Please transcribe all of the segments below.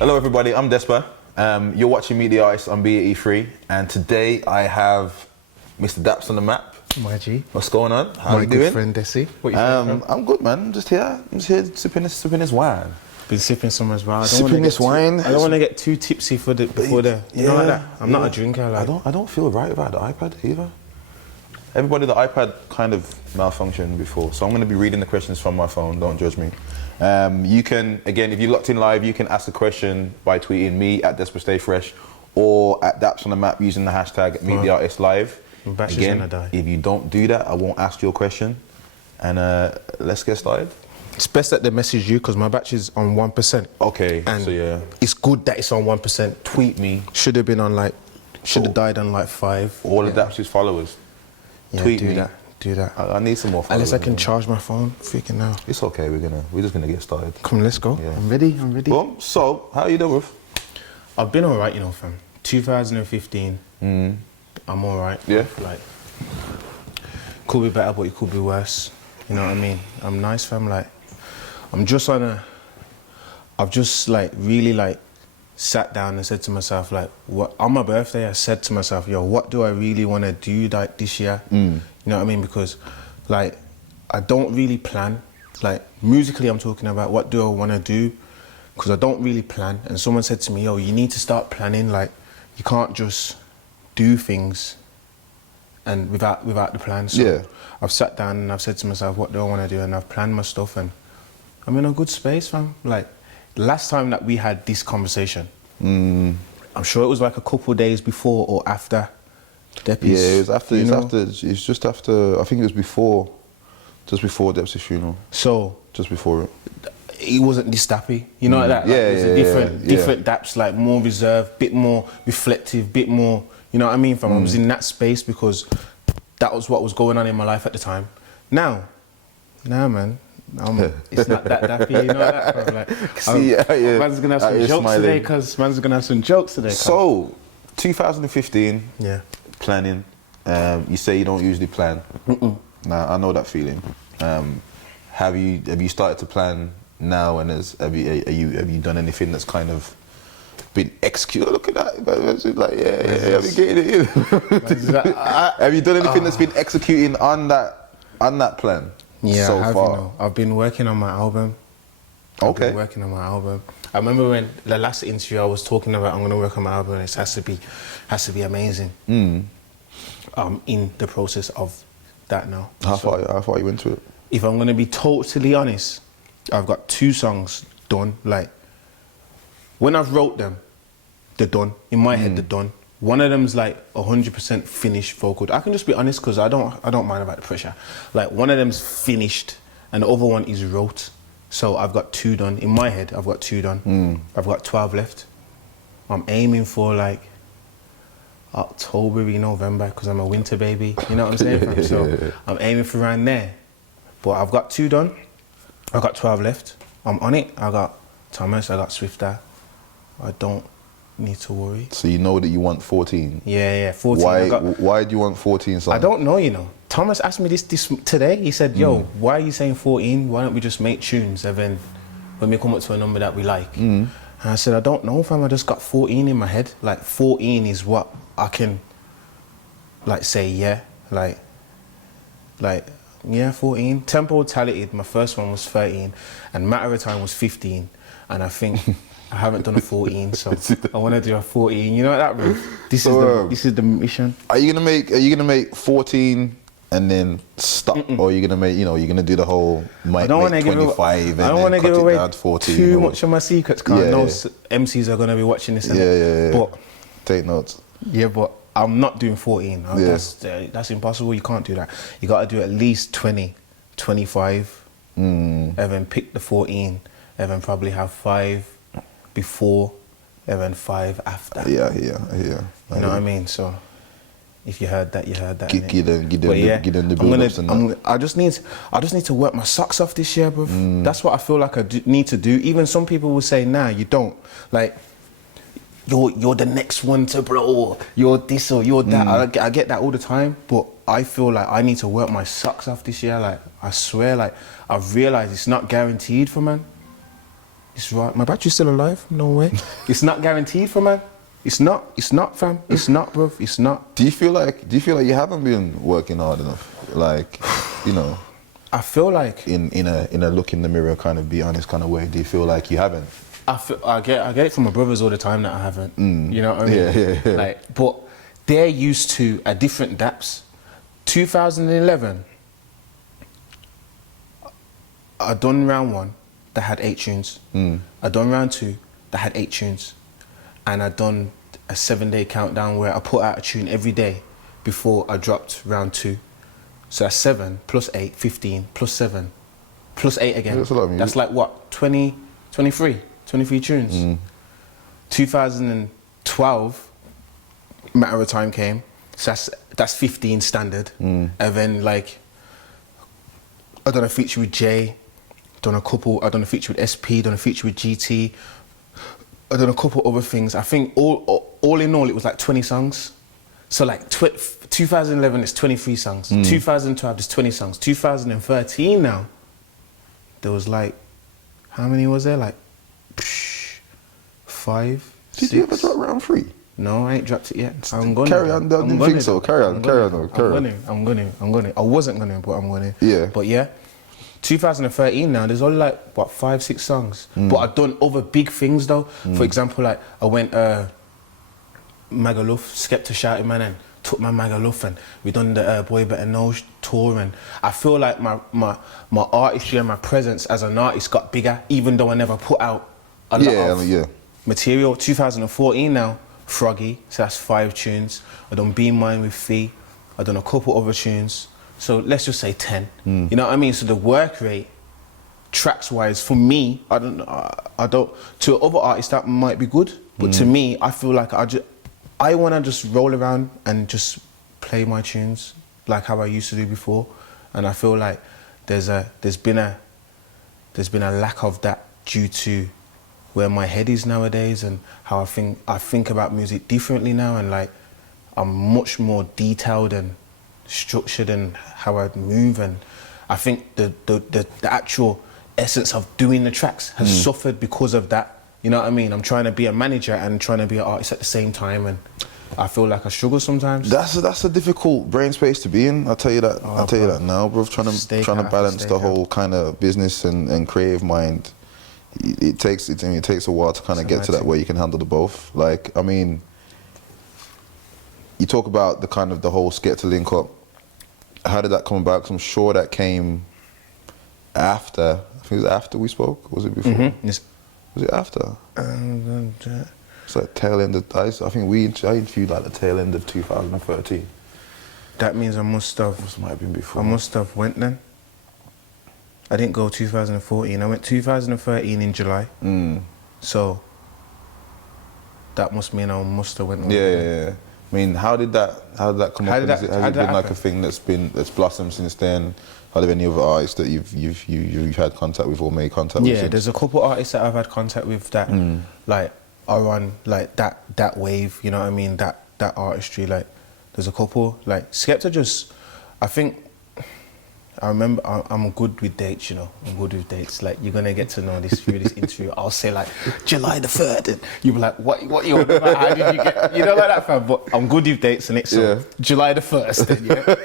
Hello everybody, I'm Despa. You're watching Meet the Artist on be83, and today I have Mr. Dapz On The Map. My G. What's going on? How My you good doing? friend Desi. What you saying? I'm good, man. I'm just here sipping this wine. Been sipping some as well. Sipping this wine. I don't want to get too tipsy before the. You know like that. I'm not a drinker. Like. I don't feel right about the iPad either. Everybody, the iPad kind of malfunctioned before, so I'm going to be reading the questions from my phone. Don't judge me. You can, again, if you're locked in live, you can ask the question by tweeting me at Despa Stay Fresh or at Dapz On The Map using the hashtag Meet the Artist Live. Again, if you don't do that, I won't ask your question. And let's get started. It's best that they message you because my batch is on 1%. Okay, and so yeah. It's good that it's on 1%. Tweet me. Should have been on like, should have died on like 5. All of Dapz's followers. Yeah, Tweet do me. Do that. I need some more followers. Unless I can charge my phone, freaking now. It's okay, we're just gonna get started. Come, let's go. Yeah. I'm ready. Well, so, how you doing, Ruth? I've been alright, you know, fam. 2015. I'm alright. Yeah. Like, could be better, but it could be worse. You know what I mean? I'm nice, fam. Like, I've just like really like sat down and said to myself, like, what on my birthday I said to myself, yo, what do I really want to do like this year? You know what I mean? Because like I don't really plan. Like musically I'm talking about what do I want to do, because I don't really plan. And someone said to me, yo, you need to start planning. Like you can't just do things and without the plan. So yeah. I've sat down and I've said to myself, what do I want to do? And I've planned my stuff and I'm in a good space, fam. Like, the last time that we had this conversation, I'm sure it was like a couple of days before or after Depp's. Yeah, it was after, it's just after, I think it was just before Depp's funeral. So. Just before it. He wasn't this dappy, you know like that? Like, yeah, it was a different Dapz, like more reserved, bit more reflective, bit more, you know what I mean, fam? I was in that space because that was what was going on in my life at the time. Now, man. It's not that dappy, you know that? Bro? Like, man's gonna have some jokes today, because man's gonna have some jokes today. So, 2015, yeah, planning. You say you don't usually plan. Now I know that feeling. Have you started to plan now? And have you done anything that's kind of been executed? Look at that, like have you getting it in? Have you done anything that's been executing on that plan? Yeah, so far. You know, I've been working on my album. I remember when the last interview I was talking about I'm gonna work on my album and it has to be amazing. I'm in the process of that now. How far are you into it? If I'm gonna be totally honest, I've got 2 songs done. Like when I've wrote them, they're done. In my head, they're done. One of them's like 100% finished vocal. I can just be honest because I don't mind about the pressure. Like one of them's finished and the other one is wrote. So I've got 2 done. In my head, I've got 2 done. I've got 12 left. I'm aiming for like October, November, because I'm a winter baby. You know what I'm saying? So I'm aiming for around there. But I've got 2 done. I've got 12 left. I'm on it. I got Thomas, I got Swifter. I don't need to worry. So you know that you want 14? Yeah, 14. Why do you want 14 songs? I don't know, you know. Thomas asked me this today. He said, yo, why are you saying 14? Why don't we just make tunes and then when we come up to a number that we like? And I said, I don't know, fam. I just got 14 in my head. Like 14 is what I can like say, yeah. Like yeah, 14. Tempo Talented, my first one was 13 and Matter of Time was 15. And I think I haven't done a 14, so I want to do a 14. You know that, bro? This is the mission. Are you gonna make 14 and then stop, or are you gonna make you're gonna do the whole I don't want to give 25 and I don't want to give away 14 too much of my secrets because I know MCs are gonna be watching this. But take notes. Yeah, but I'm not doing 14. That's impossible. You can't do that. You got to do at least 20, 25, and then pick the 14, and then probably have 5 before, and then 5 after. Yeah. You know what I mean? So, if you heard that, you heard that. Give them the build-ups and that. I just need to work my socks off this year, bro. That's what I feel like I need to do. Even some people will say, nah, you don't. Like, you're the next one to blow. You're this or you're that. I get that all the time, but I feel like I need to work my socks off this year. Like, I swear, like, I've realised it's not guaranteed for man. It's right. My battery's still alive. No way. It's not guaranteed for man. It's not, fam. It's not, bruv. It's not. Do you feel like you haven't been working hard enough? Like, you know, I feel like in a look in the mirror kind of be honest kind of way. Do you feel like you haven't? I get it from my brothers all the time that I haven't. You know what I mean? Yeah. Like, but they're used to a different Dapz. 2011, I done round 1 that had 8 tunes. I done round 2 that had 8 tunes. And I done a 7-day countdown where I put out a tune every day before I dropped round 2. So that's 7 plus 8, 15 plus 7 plus 8 again. That's a lot of music. That's like what, 23 tunes. 2012, Matter of Time came. So that's 15 standard. And then like, I done a feature with Jay, done a feature with SP, done a feature with GT. I done a couple other things. I think all in all, it was like 20 songs. So like 2011 is 23 songs. 2012 is 20 songs. 2013 now, there was like, how many was there? Like 5, Did 6. you ever drop round 3? No, I ain't dropped it yet. I'm gonna Carry on, I didn't think so. Carry on. I'm gonna. I wasn't gonna, but I'm gonna. Yeah. But yeah, 2013 now, there's only like, what, 5, 6 songs. But I've done other big things though. For example, like, I went, Magaluf, Skepta shouted, man, and took my Magaluf, and we done the Boy Better Know tour, and I feel like my artistry and my presence as an artist got bigger, even though I never put out a lot of material. 2014 now, Froggy, so that's 5 tunes. I done Be Mine with Fee. I done a couple other tunes. So let's just say 10. You know what I mean? So the work rate, tracks-wise, for me, I don't. To other artists, that might be good, but to me, I feel like I want to just roll around and just play my tunes like how I used to do before, and I feel like there's been a lack of that due to where my head is nowadays and how I think about music differently now, and like I'm much more detailed and structured in how I move, and I think the actual essence of doing the tracks has suffered because of that. You know what I mean? I'm trying to be a manager and trying to be an artist at the same time, and I feel like I struggle sometimes. That's a difficult brain space to be in. I'll tell you that. I'll tell you that now, bro. Trying to balance the whole kind of business and creative mind. It takes a while to kind of get to that where you can handle the both. Like, I mean, you talk about the whole Skepta link up. How did that come about? 'Cause I'm sure that came after. I think it was after we spoke. Was it before? Yes. Was it after? It's like tail end of. I think I interviewed like the tail end of 2013. That means I must have. This might have been before. I must have went then. I didn't go 2014. I went 2013 in July. So that must mean I must have went. Yeah. I mean, how did that come up? Has it been like a thing that's blossomed since then? Are there any other artists that you've had contact with or made contact with? Yeah, there's a couple artists that I've had contact with that like are on like that wave. You know what I mean? That artistry. Like, there's a couple like Skepta. Just, I think. I remember I'm good with dates, you know. I'm good with dates. Like, you're gonna get to know this through this interview. I'll say like July the 3rd, and you'll be like, what you on about? How did you get? You know, like that, fam. But I'm good with dates, and it's July the 1st. Then, yeah.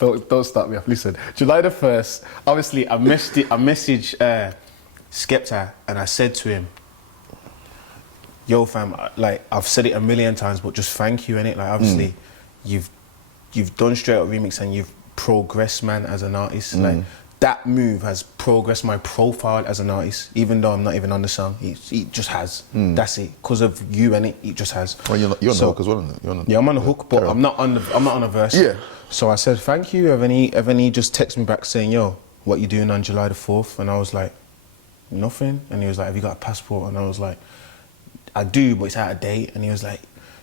Don't start me off. Listen, July the 1st. Obviously, I messaged Skepta, and I said to him, "Yo, fam, like I've said it a million times, but just thank you, innit? Like, obviously, you've done straight up remix, and you've progressed, man, as an artist. Like, that move has progressed my profile as an artist, even though I'm not even on the song. It just has. That's it. Because of you, and it just has. Well, you're on the hook as well, isn't it? Yeah, I'm on the hook, but I'm not on a verse. Yeah. So I said, thank you. And then he just texted me back saying, yo, what you doing on July the 4th? And I was like, nothing. And he was like, have you got a passport? And I was like, I do, but it's out of date. And he was like,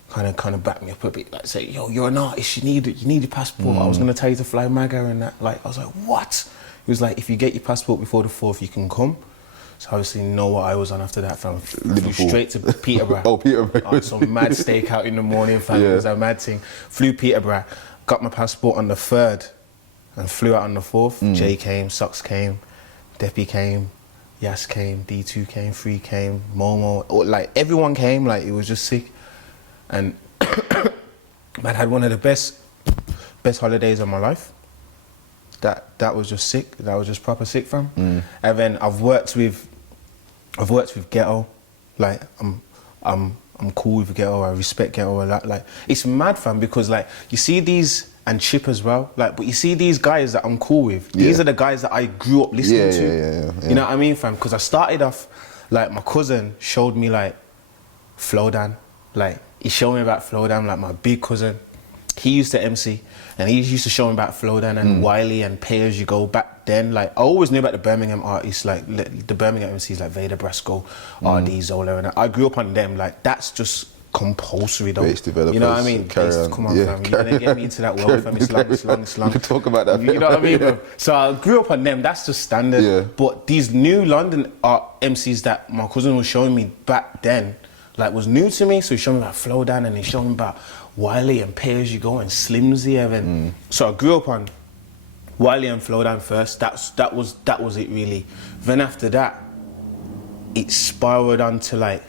kind of back me up a bit, like say, yo, you're an artist, you need your passport. I was gonna tell you to fly MAGA and that. Like, I was like, what? He was like, if you get your passport before the 4th, you can come. So obviously, know what I was on after that, fam. Flew straight to Peterborough. Oh, Peterborough. Some mad steak out in the morning, fam. It was a mad thing. Flew Peterborough, got my passport on the 3rd, and flew out on the 4th. Jay came, Socks came, Deppy came, Yas came, D2 came, Free came, Momo, like everyone came. Like it was just sick, and man had one of the best holidays of my life. That was just sick. That was just proper sick, fam. And then I've worked with Ghetto. Like I'm cool with Ghetto. I respect Ghetto a lot. Like it's mad, fam, because like you see these, and Chip as well. Like, but you see these guys that I'm cool with. These are the guys that I grew up listening to. Yeah. You know what I mean, fam? Because I started off, like my cousin showed me like Flowdown. Like he showed me about Flowdown. Like my big cousin, he used to MC, and he used to show me about Flowdown and Wiley and Pay As You Go back then. Like I always knew about the Birmingham artists, like the Birmingham MCs like Vader Brasco, RD, Zola, and I grew up on them. Like that's just compulsory though. Base developers, you know what I mean? Come on, fam. You're gonna get me into that world, fam. It's long. We can talk about that. You know what I mean, bro? So I grew up on them. That's just standard. Yeah. But these new London art MCs that my cousin was showing me back then, like was new to me. So he showed me about Flowdown, and he showed me about Wiley and Pay As You Go and Slimzy, and so I grew up on Wiley and Flowdown first. That was it really. Then after that, it spiraled on to like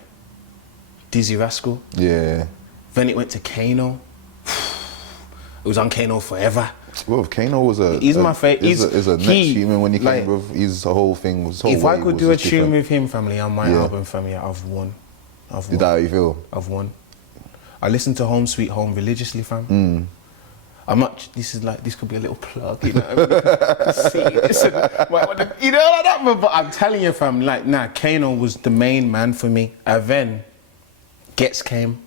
Dizzy Rascal. Yeah. Then it went to Kano. It was on Kano forever. Well, Kano was he's my favorite. He's a next human when he came with his whole thing. If I could do a tune with him, family, on my album, family, I've won. Is that how you feel? I've won. I listen to Home Sweet Home religiously, fam. I'm not. This could be a little plug, you know. You know like that, but I'm telling you, fam. Like, nah, Kano was the main man for me. And then Gets came.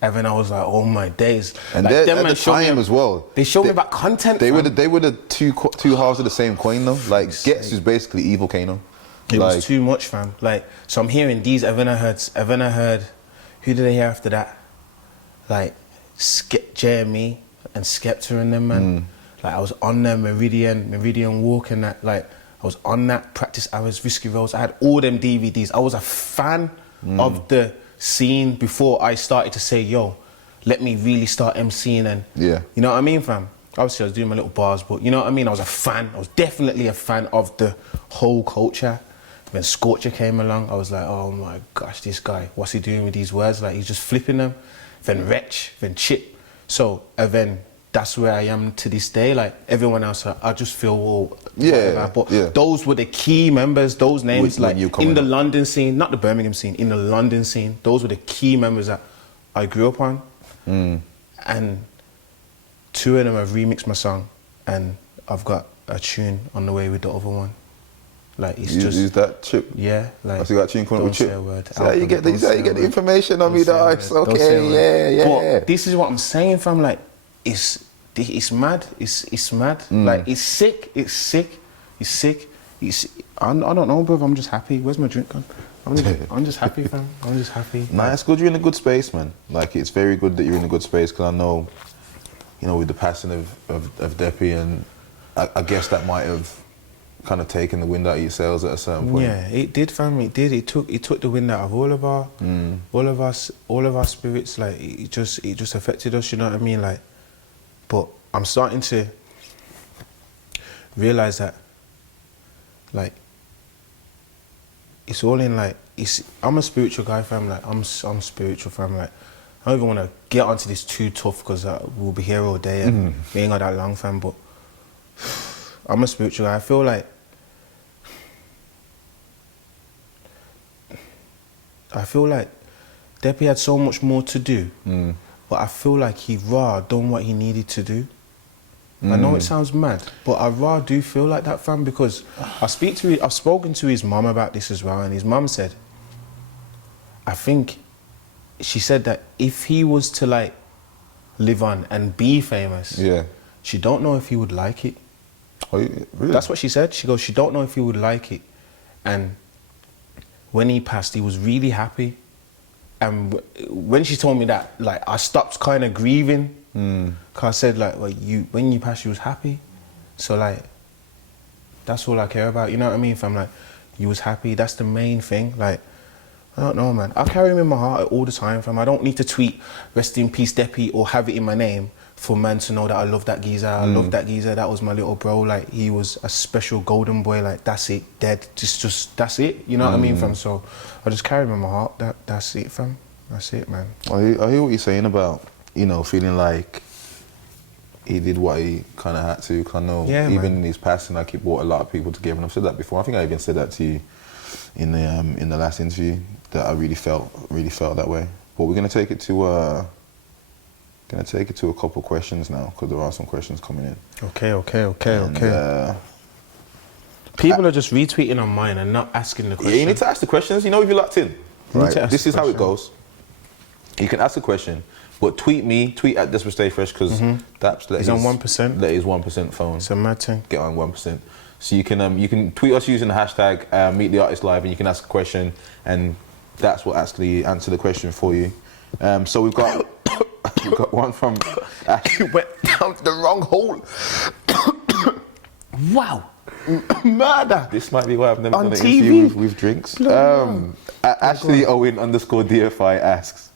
And then I was like, oh my days. And like, at the time as well, they showed me about content. They were the two halves of the same coin, though. Like Gets is basically evil Kano. It was too much, fam. Like, so I'm hearing these. And then I heard. Who did I hear after that? Like, Jeremy and Skepta and them, man. Like I was on them, Meridian Walk and that. Like I was on that, Practice Hours, Risky Roads. I had all them DVDs. I was a fan of the scene before I started to say, yo, let me really start MCing and you know what I mean, fam? Obviously I was doing my little bars, but you know what I mean? I was a fan. I was definitely a fan of the whole culture. When Scorcher came along, I was like, oh my gosh, this guy, what's he doing with these words? Like he's just flipping them. Then Wretch, then Chip. So, and then that's where I am to this day. Like everyone else, I just feel but those were the key members. Those names, like in the London scene, not the Birmingham scene, in the London scene. Those were the key members that I grew up on. And two of them have remixed my song, and I've got a tune on the way with the other one. Like it's just use that Chip. Yeah, like I see that tune coming with Chip. So how you get the information on me, dog. Okay, yeah. But this is what I'm saying, fam. Like it's mad. It's mad. Like it's sick. It's sick. I don't know, bro. I'm just happy. Where's my drink gone? I'm just happy, fam. I'm just happy. Nah, it's good you're in a good space, man. Like it's very good that you're in a good space, because I know, you know, with the passing of Deppy, and I guess that might have kind of taken the wind out of your sails at a certain point. Yeah, it did, fam. It did. It took the wind out of all of our spirits. Like it just affected us. You know what I mean? Like, but I'm starting to realize that, like, it's all in like I'm a spiritual guy, fam. Like I'm spiritual, fam. Like I don't even want to get onto this too tough, because we'll be here all day and we ain't got that long, fam. But I'm a spiritual guy. I feel like Deppy had so much more to do, but I feel like he done what he needed to do. I know it sounds mad, but I do feel like that, fam, because I've spoken to his mum about this as well, and his mum said, she said that if he was to like live on and be famous, she don't know if he would like it. Oh, really? That's what she said. She goes, she don't know if he would like it. And when he passed, he was really happy. And when she told me that, like, I stopped kind of grieving. Cause I said, like, well, when you passed, you was happy. So, like, that's all I care about. You know what I mean? If I'm like, you was happy, that's the main thing. Like, I don't know, man. I carry him in my heart all the time, fam. I don't need to tweet, rest in peace, Deppy, or have it in my name for man to know that I love that geezer. I love that geezer. That was my little bro. Like, he was a special golden boy. Like, that's it, dead. Just that's it. You know what I mean, fam? So I just carry him in my heart. That's it, fam. That's it, man. I hear what you're saying about, you know, feeling like he did what he kind of had to. Cause I know even in his passing, like, he brought a lot of people together. And I've said that before. I think I even said that to you in the last interview, that I really felt that way. But we're gonna take it to a couple questions now, because there are some questions coming in. Okay. People are just retweeting on mine and not asking the question. Yeah, you need to ask the questions. You know, if you're locked in. Right. This is how it goes. You can ask a question, but tweet at Despa Stay Fresh, because Dapz let his on 1%. Let his 1% phone. It's a mad thing. Get on 1%. So you can tweet us using the hashtag Meet the Artist Live, and you can ask a question, and Dapz will actually answer the question for you. So we've got one from Ashley. Went down the wrong hole. Wow. Murder. This might be why I've never on done an TV? interview with drinks. Ashley Owen _DFR asks,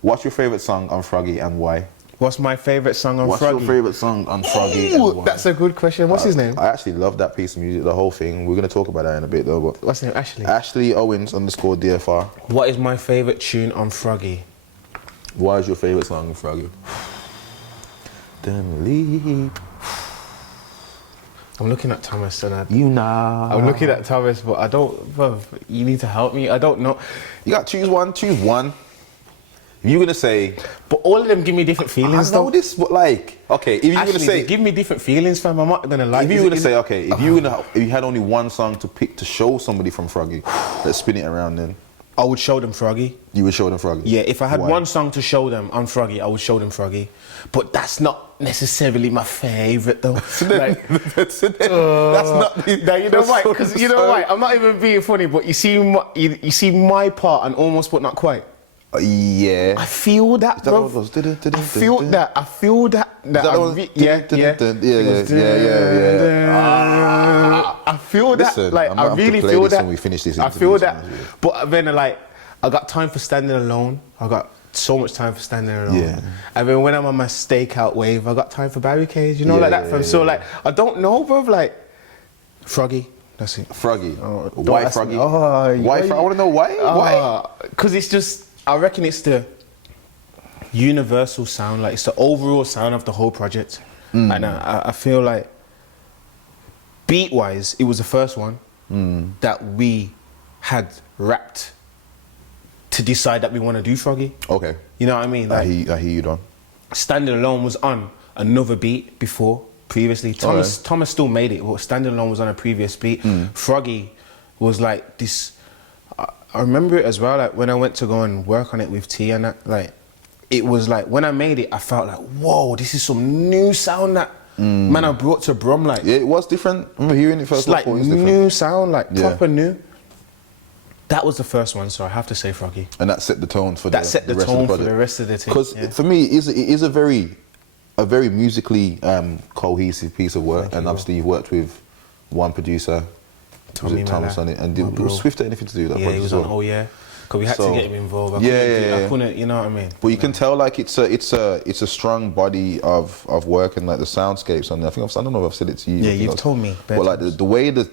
what's your favourite song on Froggy and why? What's my favourite song on Froggy? What's your favourite song on Froggy and why? That's a good question. What's his name? I actually love that piece of music, the whole thing. We're going to talk about that in a bit though. But what's his name? Ashley? Ashley Owens _DFR. What is my favourite tune on Froggy? Why is your favourite song on Froggy? Then leave. I'm looking at Thomas and I'm looking at Thomas, but I don't, bruv, you need to help me. I don't know. You got to choose one. If you're gonna say, but all of them give me different feelings. I know this, but like, okay, if you're gonna say, give me different feelings, fam. I'm not gonna like. If you're gonna say, okay, if you had only one song to pick to show somebody from Froggy, let's spin it around then. I would show them Froggy. You would show them Froggy? Yeah, if I had one song to show them on Froggy, I would show them Froggy. But that's not necessarily my favourite though. That's not. Now you know why? Because you know why? I'm not even being funny, but you see my part and almost but not quite. Yeah. I feel that, bro. I feel that. I feel that. Listen, like, I really feel that. When we finish this, I feel that. But then, like, I got time for standing alone. I got so much time for standing alone. Yeah. And then when I'm on my stakeout wave, I got time for barricades. You know, like that. So, like, I don't know, bro. Like, Froggy. That's it. Froggy. Why Froggy? Why? I want to know why. Why? Because it's just. I reckon it's the universal sound, like it's the overall sound of the whole project. And I feel like beat-wise, it was the first one that we had rapped to decide that we want to do Froggy. Okay. You know what I mean? Like, I hear you, Don. Standing Alone was on another beat previously. Thomas still made it, but Standing Alone was on a previous beat. Froggy was like this. I remember it as well, like when I went to go and work on it with T and that, like, it was like, when I made it, I felt like, whoa, this is some new sound that, man, I brought to Brum, like. Yeah, it was different. I remember hearing it first. It's like new sound, like proper new. That was the first one, so I have to say Froggy. And that set the tone for the rest of the project. for the rest of the team. Because for me, it is a very musically cohesive piece of work. And obviously you've worked with one producer, Thomas on it, and was Swift anything to do with that? Yeah, he was on. Oh yeah, because we had to get him involved. I couldn't, you know what I mean. But you can tell like it's a strong body of work, and like the soundscapes on there. I don't know if I've said it to you. Yeah, you've told me. But like the way the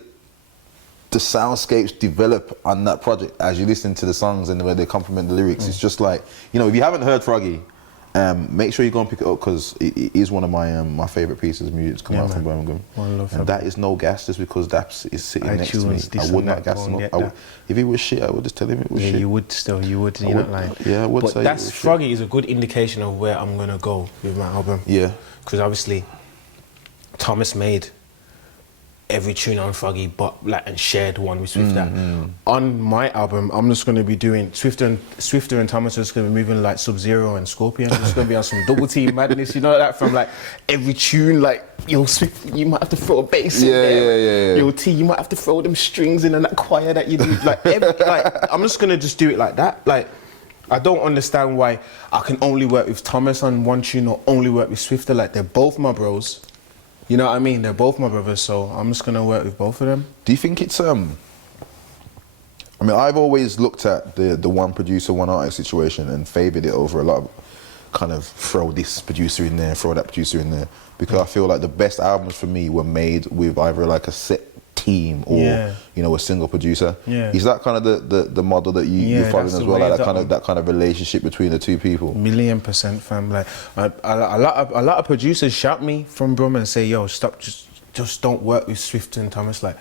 soundscapes develop on that project as you listen to the songs and the way they complement the lyrics, it's just like, you know, if you haven't heard Froggy, make sure you go and pick it up, because it is one of my favourite pieces of music to come out from Birmingham. And that is no gas just because Dapz is sitting next to me. I would not gas him up. If he was shit, I would just tell him it was shit. You would still, you're not lying. Yeah, I would say. But that's Froggy is a good indication of where I'm gonna go with my album. Yeah. Because obviously, Thomas made every tune on Froggy, but like, and shared one with Swifter. On my album, I'm just gonna be doing Swifter and Thomas are just gonna be moving like Sub-Zero and Scorpion. It's gonna be on some double team madness, you know, that from like every tune, like you might have to throw a bass in there. Yeah. T, you might have to throw them strings in and that choir that you do. Like, I'm just gonna do it like that. Like, I don't understand why I can only work with Thomas on one tune or only work with Swifter. Like, they're both my bros. You know what I mean? They're both my brothers, so I'm just gonna work with both of them. Do you think it's I mean, I've always looked at the one producer, one artist situation and favoured it over a lot kind of throw this producer in there, throw that producer in there, because I feel like the best albums for me were made with either like a set team or you know, a single producer. Is that kind of the model that you're following as well, like that kind of relationship between the two people? 1,000,000%, fam. Like a lot of producers shout me from Brum and say, yo, stop, just don't work with Swift and Thomas, like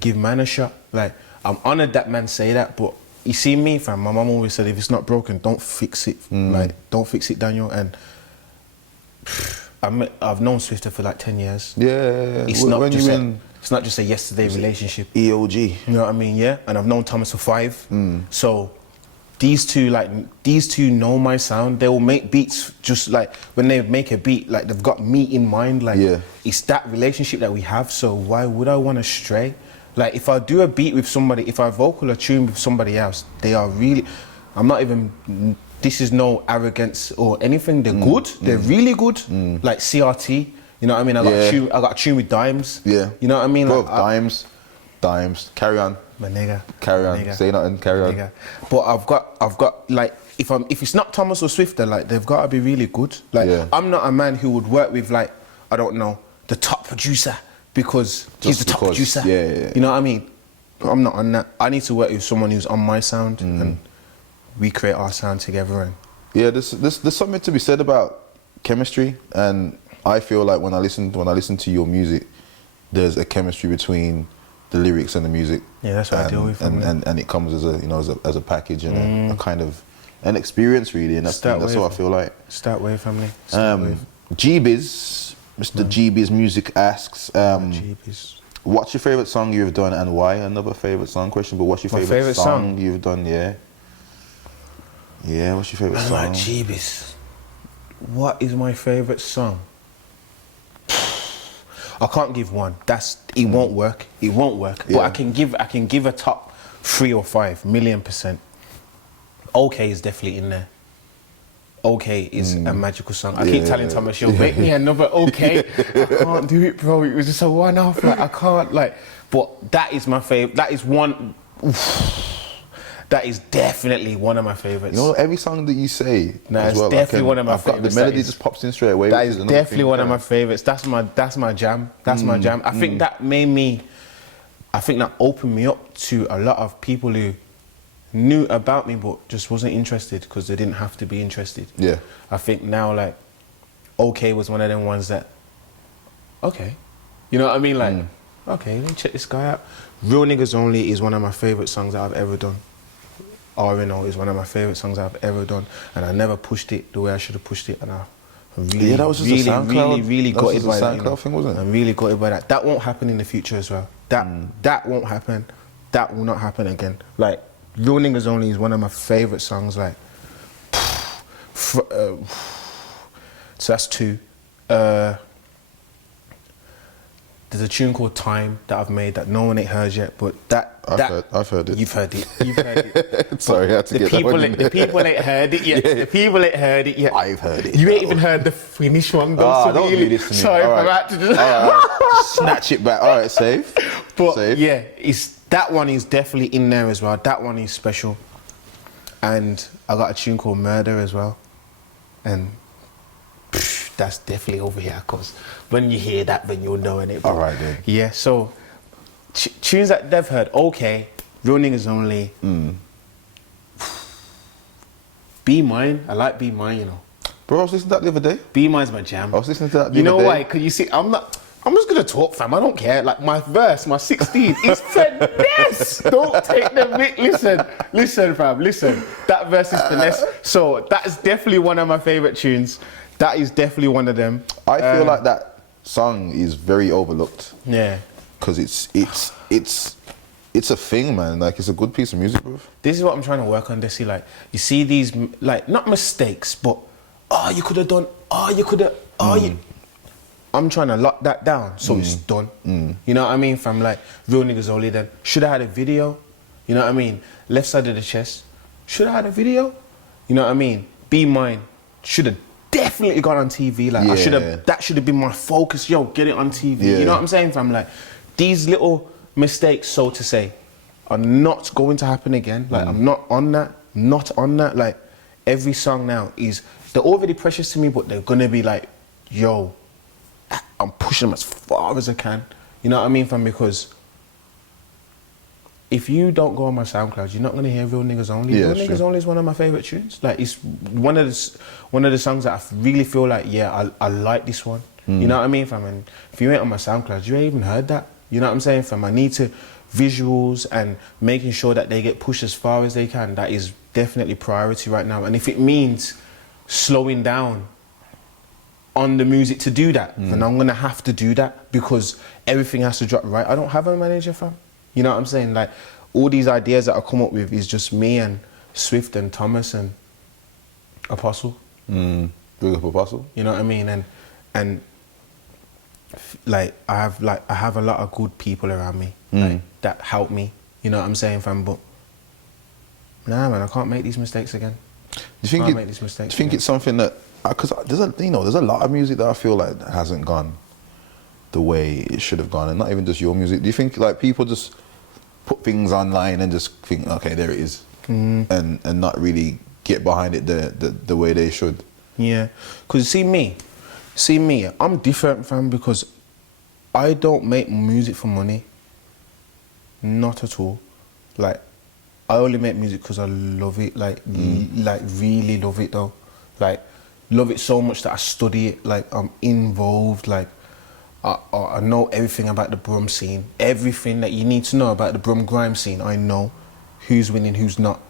give man a shot. Like, I'm honored that man say that, but you see me, fam, my mum always said, if it's not broken, don't fix it. Like, don't fix it, Daniel. And I've known Swifter for like 10 years. It's not just a yesterday relationship. EOG. You know what I mean? Yeah. And I've known Thomas for 5. So these two know my sound. They will make beats just like, when they make a beat, like they've got me in mind. Like, it's that relationship that we have. So why would I want to stray? Like, if I do a beat with somebody, if I vocal a tune with somebody else, they are really, I'm not even, this is no arrogance or anything. They're good. They're really good. Like CRT. You know what I mean? I got a tune with Dimes. You know what I mean? Bro, like, Dimes. Carry on. My nigga. Carry on. Nigga. Say nothing. Carry on. Nigga. But I've got like, if it's not Thomas or Swifter, like they've got to be really good. Like, I'm not a man who would work with, like, I don't know, the top producer because he's the top producer. You know what I mean? I'm not on that. I need to work with someone who's on my sound and we create our sound together. And there's something to be said about chemistry, and I feel like when I listen to your music, there's a chemistry between the lyrics and the music. Yeah, that's what I deal with. And it comes as a, you know, as a package and a kind of an experience, really. And that's what I feel like. Start way, family. G-Biz, Mr. G-Biz Music asks, what's your favourite song you've done and why? Another favourite song question, but what's your favourite song you've done? Yeah, what's your favourite song? Like G-Biz. What is my favourite song? I can't give one. It won't work. It won't work. But I can give a top 3 or 5, 1,000,000%. OK is definitely in there. OK is a magical song. I keep telling Thomas, yo, make me another OK. I can't do it, bro. It was just a one-off. Like, I can't, like. But that is my favorite. That is one. That is definitely one of my favorites. You know, every song that you say, it's definitely one of my favorites. The melody just pops in straight away. That is definitely one of my favorites. That's my jam. That's my jam. I think that that opened me up to a lot of people who knew about me but just wasn't interested because they didn't have to be interested. I think now, like, OK was one of them ones that, okay, you know what I mean? Like, okay, let me check this guy out. Real Niggas Only is one of my favorite songs that I've ever done. RNO is one of my favourite songs I've ever done, and I never pushed it the way I should have pushed it, and I really, that was just really got it by that. You know? Thing, wasn't it? I'm really got it by that. That won't happen in the future as well. That won't happen. That will not happen again. Like, Real Niggas Only is one of my favourite songs. Like, so that's 2. There's a tune called Time that I've made that no one ain't heard yet, but I've heard it. You've heard it. You've heard it. Sorry, I had to get that one. The people ain't heard it yet. The people ain't heard it yet. I've heard it. You ain't even heard the finished one, though. So don't do this to me. Sorry, all I'm right. to just... all right. Snatch it back. All right, safe. But safe. yeah, that one is definitely in there as well. That one is special. And I got a tune called Murder as well. And that's definitely over here, because when you hear that, then you'll know it. All right, then. Yeah, so tunes that they've heard, OK, Real Niggas Only. Be Mine, I like Be Mine, you know. Bro, I was listening to that the other day. Be Mine's my jam. I was listening to that the other day. You know why? Because you see, I'm just gonna talk, fam. I don't care. Like, my verse, my 16, is finesse. Don't take the mic. Listen, fam. Listen. That verse is finesse. So that is definitely one of my favorite tunes. That is definitely one of them. I feel like that song is very overlooked. Yeah. Because it's a thing, man. Like, it's a good piece of music, bro. This is what I'm trying to work on, Desi. Like, you see these, like, not mistakes, but you could have done. You could have. I'm trying to lock that down, so it's done. You know what I mean? From like Real Niggas Only, then should have had a video. You know what I mean? Left Side of the Chest, should have had a video. You know what I mean? Be Mine should have definitely gone on TV. Like, that should have been my focus. Yo, get it on TV. You know what I'm saying, fam? Like, these little mistakes, so to say, are not going to happen again. Like, I'm not on that. Like, every song now is they're already precious to me, but they're gonna be like, yo, I'm pushing them as far as I can. You know what I mean, fam? Because if you don't go on my SoundCloud, you're not gonna hear Real Niggas Only. Yeah, Real that's Niggas true. Only is one of my favorite tunes. Like, it's one of the songs that I really feel like, yeah, I like this one. You know what I mean, fam? And if you ain't on my SoundCloud, you ain't even heard that. You know what I'm saying, fam? I need to visuals and making sure that they get pushed as far as they can. That is definitely priority right now. And if it means slowing down on the music to do that, then I'm gonna have to do that, because everything has to drop right. I don't have a manager, fam. You know what I'm saying? Like, all these ideas that I come up with is just me and Swift and Thomas and Apostle. Big up Apostle. You know what I mean? And like I have a lot of good people around me, like, that help me. You know what I'm saying, fam? But nah, man, I can't make these mistakes again. Do you think Can't make these mistakes Do you think again. it's something that, because there's a lot of music that I feel like hasn't gone the way it should have gone, and not even just your music. Do you think like people just put things online and just think, okay, there it is, and not really get behind it the way they should? Yeah, because see me, I'm different, fam, because I don't make music for money. Not at all. Like, I only make music because I love it, like really love it though. Like, love it so much that I study it, like I'm involved, like I know everything about the Brum scene. Everything that you need to know about the Brum grime scene, I know. Who's winning, who's not.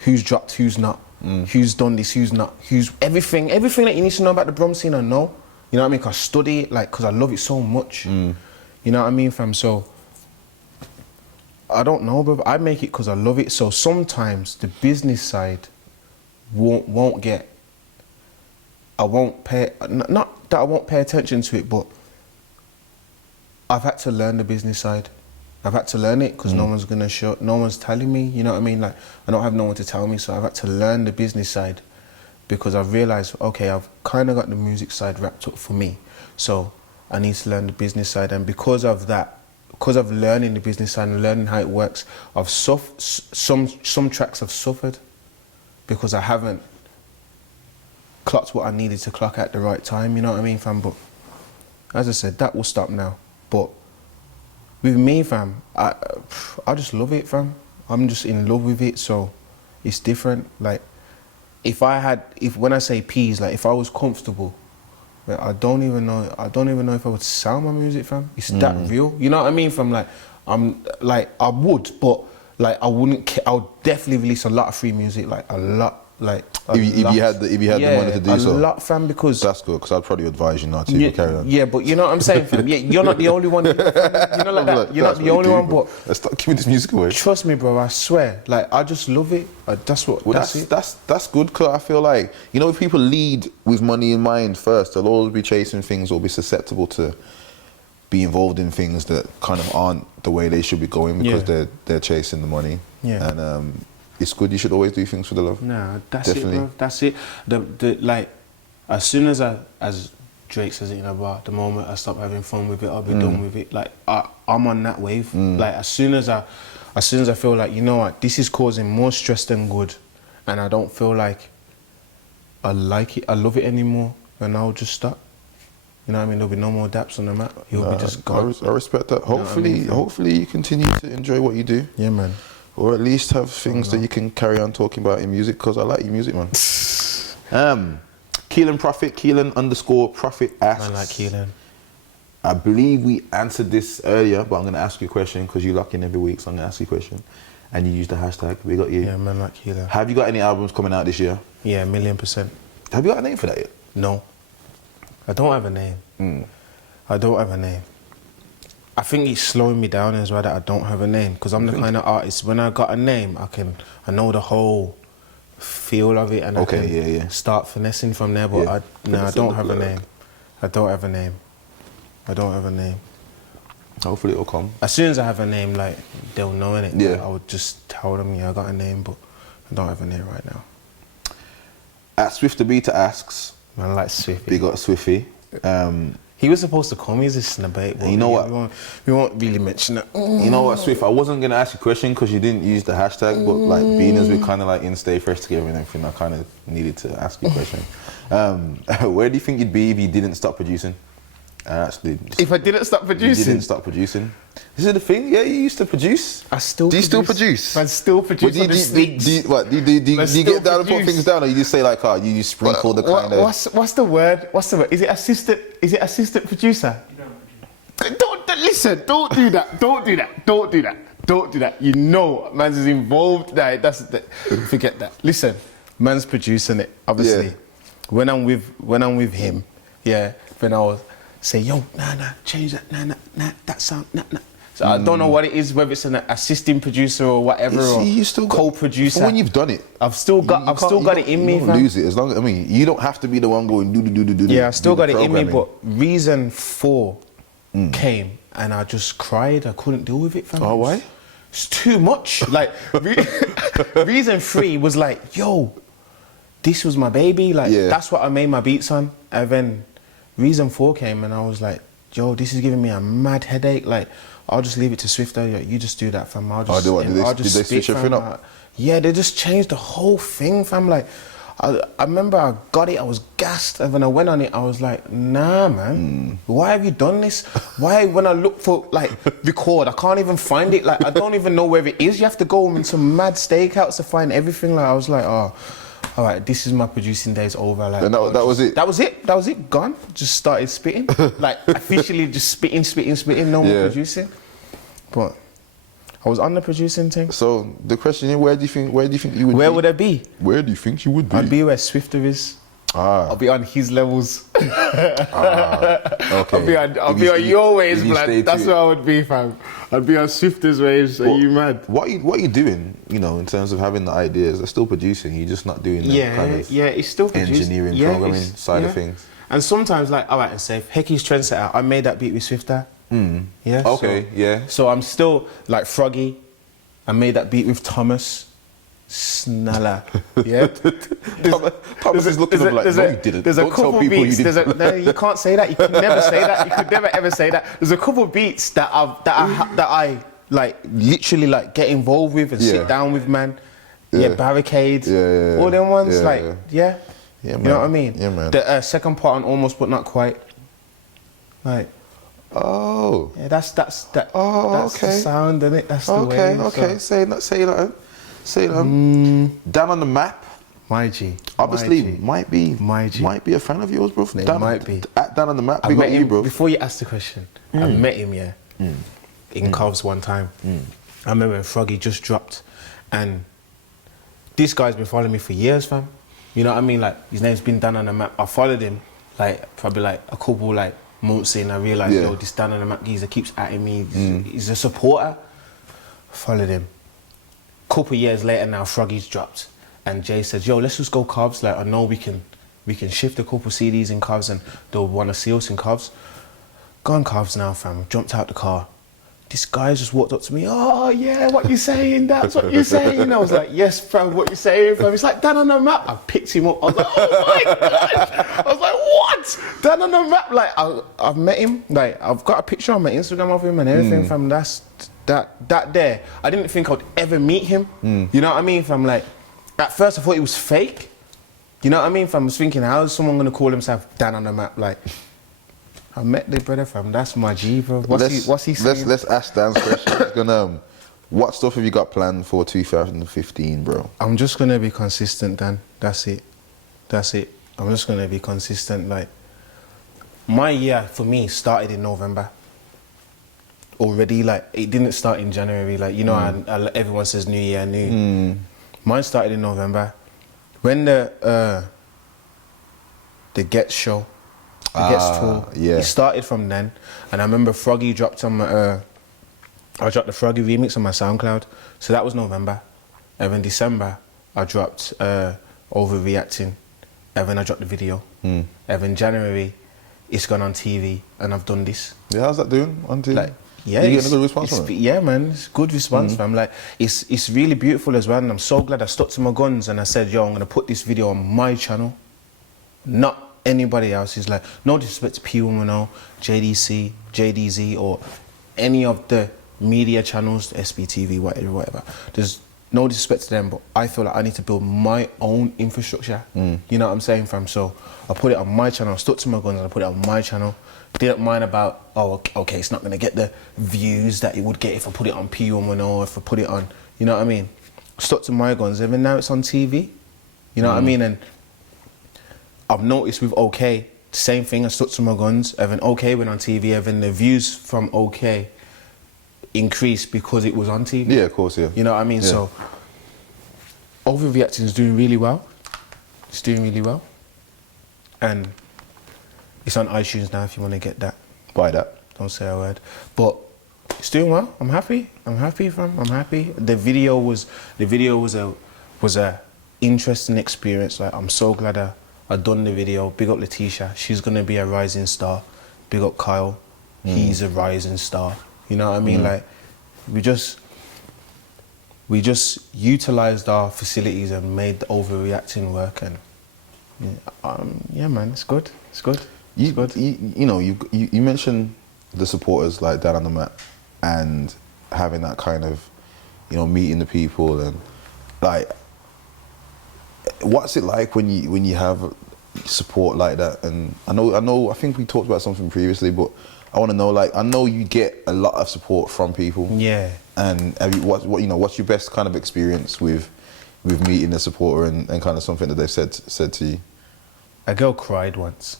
Who's dropped, who's not. Who's done this, who's not. Who's everything that you need to know about the Brum scene, I know. You know what I mean? 'Cause I study it, like, 'cause I love it so much. You know what I mean, fam? So, I don't know, bro. I make it because I love it. So sometimes the business side won't get. I won't pay. Not that I won't pay attention to it, but I've had to learn the business side. I've had to learn it because no one's gonna show. No one's telling me. You know what I mean? Like, I don't have no one to tell me, so I've had to learn the business side, because I've realised, okay, I've kind of got the music side wrapped up for me, so I need to learn the business side. And because of that, because of learning the business side and learning how it works, I've some tracks have suffered because I haven't clocked what I needed to clock at the right time. You know what I mean, fam? But as I said, that will stop now. But with me, fam, I just love it, fam. I'm just in love with it, so it's different. Like, when I say peas, like, if I was comfortable, I don't even know if I would sell my music, fam. It's that real. You know what I mean, fam? Like, I would, but like, I wouldn't. I would definitely release a lot of free music, like a lot, like. If you had the money to do so, a lot, fam. Because that's good. Because I'd probably advise you not to carry on. Yeah, but you know what I'm saying, fam. Yeah, you're not the only one. You're not like that. You're not the only one, but let's stop giving this music away. Trust me, bro. I swear. Like, I just love it. That's what. Well, that's it. That's good, because I feel like, you know, if people lead with money in mind first, they'll always be chasing things or be susceptible to be involved in things that kind of aren't the way they should be going, because they're chasing the money. Yeah. And it's good. You should always do things for the love. Nah, that's Definitely. it, bro. That's it. The like, as soon as Drake says it in a bar, the moment I stop having fun with it, I'll be done with it. Like, I'm on that wave. Like, as soon as I feel like, you know what, this is causing more stress than good, and I don't feel like I like it, I love it anymore, then I'll just stop. You know what I mean? There'll be no more Dapz on the map. He'll be just gone. I respect that. Hopefully, You know what I mean? hopefully you continue to enjoy what you do. Yeah, man. Or at least have things that you can carry on talking about in music, because I like your music, man. Keelan _Prophet asks. Man like Keelan. I believe we answered this earlier, but I'm going to ask you a question because you lock in every week, so I'm going to ask you a question. And you use the hashtag. We got you. Yeah, man like Keelan. Have you got any albums coming out this year? Yeah, 1,000,000%. Have you got a name for that yet? No. I don't have a name. I don't have a name. I think it's slowing me down as well that I don't have a name, because I'm the kind of artist, when I got a name, I know the whole feel of it, and I can start finessing from there, but I don't have a name. I don't have a name. I don't have a name. Hopefully it'll come. As soon as I have a name, like, they'll know it. Yeah. Like, I would just tell them, yeah, I got a name, but I don't have a name right now. At Swift the Beater asks. Man, like Swift. Big up Swifty. He was supposed to call me as a snowbait. You know what? We won't really mention it. You know what, Swift? I wasn't gonna ask you a question because you didn't use the hashtag, but like being as we kind of like in Stay Fresh together and everything, I kind of needed to ask you a question. Where do you think you'd be if you didn't stop producing? Actually, If I didn't stop producing, you didn't stop producing. This is the thing. Yeah, you used to produce. I still. Do you produce. still produce? I still produce. Do you get down and put things down, or you just say like, oh, you sprinkle the kind of? What's the word? What's the word? Is it assistant? Is it assistant producer? Don't listen. Don't do that. Don't do that. Don't do that. Don't do that. You know, man's is involved. Forget that. Listen, man's producing it. Obviously, Yeah. when I'm with him, yeah. When I was say, yo, nah, change that, nah, that sound, nah. So I don't know what it is, whether it's an assistant producer or whatever, or you still co-producer. When you've done it, I've still got it in me. You don't lose it as long. I mean, you don't have to be the one going do. Yeah, I still got it in me. But reason 4 came, and I just cried. I couldn't deal with it, fam. Oh, why? It's too much. Like reason 3 was like, yo, this was my baby. Like that's what I made my beats on, and then reason 4 came, and I was like, yo, this is giving me a mad headache. Like, I'll just leave it to Swifter. You just do that, fam. I'll just. Did they switch your thing up? Yeah, they just changed the whole thing, fam. Like, I remember I got it. I was gassed, and when I went on it, I was like, nah, man. Why have you done this? Why, when I look for like record, I can't even find it. Like, I don't even know where it is. You have to go into mad stakeouts to find everything. Like, I was like, oh. All right, this is my producing days over. Like, and that was it? That was it, gone. Just started spitting. Like, officially just spitting, no more producing. But I was on the producing thing. So the question is, where do you think you would be? Where would I be? Where do you think you would be? I'd be where Swifter is. I'll be on his levels. Okay. I'll be on your waves, blood. That's where I would be, fam. I'd be on Swifter's waves. Are you mad? What are you doing, in terms of having the ideas? They're still producing. You're just not doing the kind of it's still engineering, programming side of things. And sometimes, like, all right, and say, Hecky's Trendsetter, I made that beat with Swifter. Yeah. Okay, So I'm still, like, Froggy, I made that beat with Thomas. Snalla, yeah. Thomas is looking at like, no, you didn't. There's a couple beats. No, you can't say that. You could never say that. You could never ever say that. There's a couple beats that I like literally like get involved with and sit down with, man. Yeah, Barricades. All them ones, yeah, you know what I mean? Yeah, man. The second part on Almost But Not Quite, like. Oh. Yeah, that's that's okay. the sound, isn't it? That's the way. Okay. Say that. Down on the Map. My G. Obviously, might be a fan of yours, bro. Might be. Down on the Map. Big up you, bro. Before you ask the question, I met him, in Covs one time. I remember when Froggy just dropped, and this guy's been following me for years, fam. You know what I mean? Like, his name's been Down on the Map. I followed him, like, probably like a couple like months in. I realised, yo, this Down on the Map geezer keeps atting me. He's a supporter. Followed him. Couple years later now, Froggy's dropped, and Jay says, yo, let's just go Covs. Like, I know we can shift a couple CDs in Covs, and they'll want to see us in Covs. Gone Covs now, fam. Jumped out the car. This guy just walked up to me. Oh yeah, what you saying? That's what you saying. I was like, yes, fam. What you saying, fam? He's like, Down on the Map. I picked him up. I was like, oh my gosh. I was like, what? Down on the Map. Like, I've met him. Like, I've got a picture on my Instagram of him and everything, fam. That's that there. I didn't think I'd ever meet him. You know what I mean, fam? Like, at first I thought it was fake. You know what I mean, fam? I was thinking, how is someone gonna call himself Down on the Map? Like, I met the brother, fam. That's my G, bro. What's he saying? Let's ask Dan's question. He's gonna, what stuff have you got planned for 2015, bro? I'm just gonna be consistent, Dan. That's it. I'm just gonna be consistent. Like, my year for me started in November. Already, like, it didn't start in January. Like, you know, everyone says New Year, new. Mine started in November. When the Get show. The Gets tour. It started from then, and I remember Froggy dropped on my. I dropped the Froggy remix on my SoundCloud, so that was November. And then December, I dropped Overreacting, and then I dropped the video. And then January, it's gone on TV, and I've done this. Yeah, how's that doing on TV? Like, yeah, you getting a good response from it? Yeah, man, it's good response, fam. Like, it's really beautiful as well, and I'm so glad I stuck to my guns and I said, yo, I'm gonna put this video on my channel, not anybody else. It's like, no disrespect to P110, JDC, JDZ, or any of the media channels, SBTV, whatever. There's no disrespect to them, but I feel like I need to build my own infrastructure. You know what I'm saying, fam? So I put it on my channel, I stuck to my guns and I put it on my channel. Didn't mind about, oh, okay, it's not gonna get the views that it would get if I put it on P110, if I put it on, you know what I mean? Stuck to my guns, even now it's on TV, you know what I mean? And I've noticed with OK, same thing, I stuck to my guns, even OK went on TV, even the views from OK increased because it was on TV. Yeah, of course, yeah. You know what I mean? Yeah. So, Overreacting is doing really well. It's doing really well. And it's on iTunes now if you want to get that. Buy that. Don't say a word. But it's doing well. I'm happy. I'm happy, fam. I'm happy. The video was a interesting experience. Like, I'm so glad I done the video. Big up Letitia. She's gonna be a rising star. Big up Kyle. He's a rising star. You know what I mean? Like, we just utilized our facilities and made the Overreacting work, and yeah, man, it's good. It's good. You mentioned the supporters like Dapz On The Map and having that kind of, meeting the people, and like, what's it like when you have support like that? And I think we talked about something previously, but I want to know, like, I know you get a lot of support from people. Yeah. And what's your best kind of experience with meeting a supporter and kind of something that they've said to you? A girl cried once.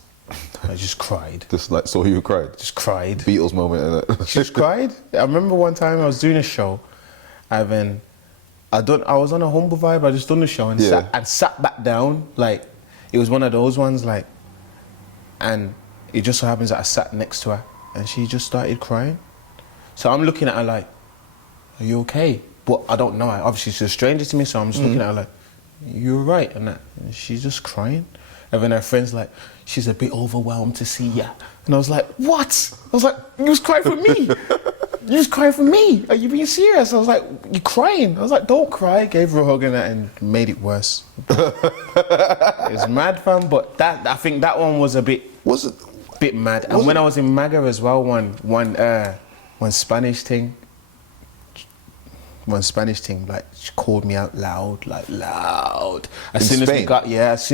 I just cried. Just like, saw you cried? Just cried. Beatles moment, innit? She just cried. I remember one time I was doing a show, and then I was on a humble vibe. I just done the show and sat back down. Like, it was one of those ones, like, and it just so happens that I sat next to her and she just started crying. So I'm looking at her like, are you okay? But I don't know her. Obviously she's a stranger to me, so I'm just looking at her like, you're right, and that. And she's just crying. And then her friend's like, she's a bit overwhelmed to see ya. And I was like, what? I was like, you was crying for me. You was crying for me. Are you being serious? I was like, you're crying. I was like, don't cry. Gave her a hug and that, and made it worse. It was mad, fam. But I think that one was a bit mad. And when I was in MAGA as well, one Spanish thing, like, she called me out loud. As soon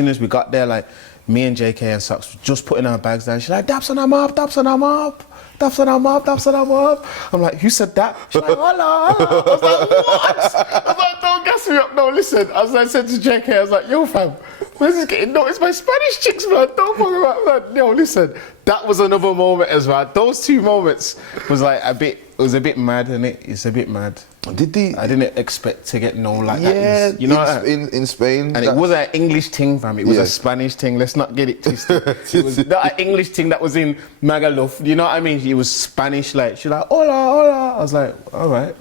as we got there, like, me and JK and Socks were just putting our bags down. She's like, Dapz On The Map, Dapz On The Map, Dapz On The Map, Dapz On The Map. I'm like, who said that? She's like, hola. I was like, what? I was like, don't gas me up. No, listen. As I said to JK, I was like, yo, fam, where's this getting noticed by Spanish chicks, man? Don't fuck about that. Yo, listen, that was another moment as well. Those two moments was like it was a bit mad, and it's a bit mad. I didn't expect to get known like that. You know, in Spain. And it wasn't an English thing, fam. It was a Spanish thing. Let's not get it twisted. It was not an English thing that was in Magaluf. You know what I mean? It was Spanish. Like, she's like, hola, hola. I was like, all right.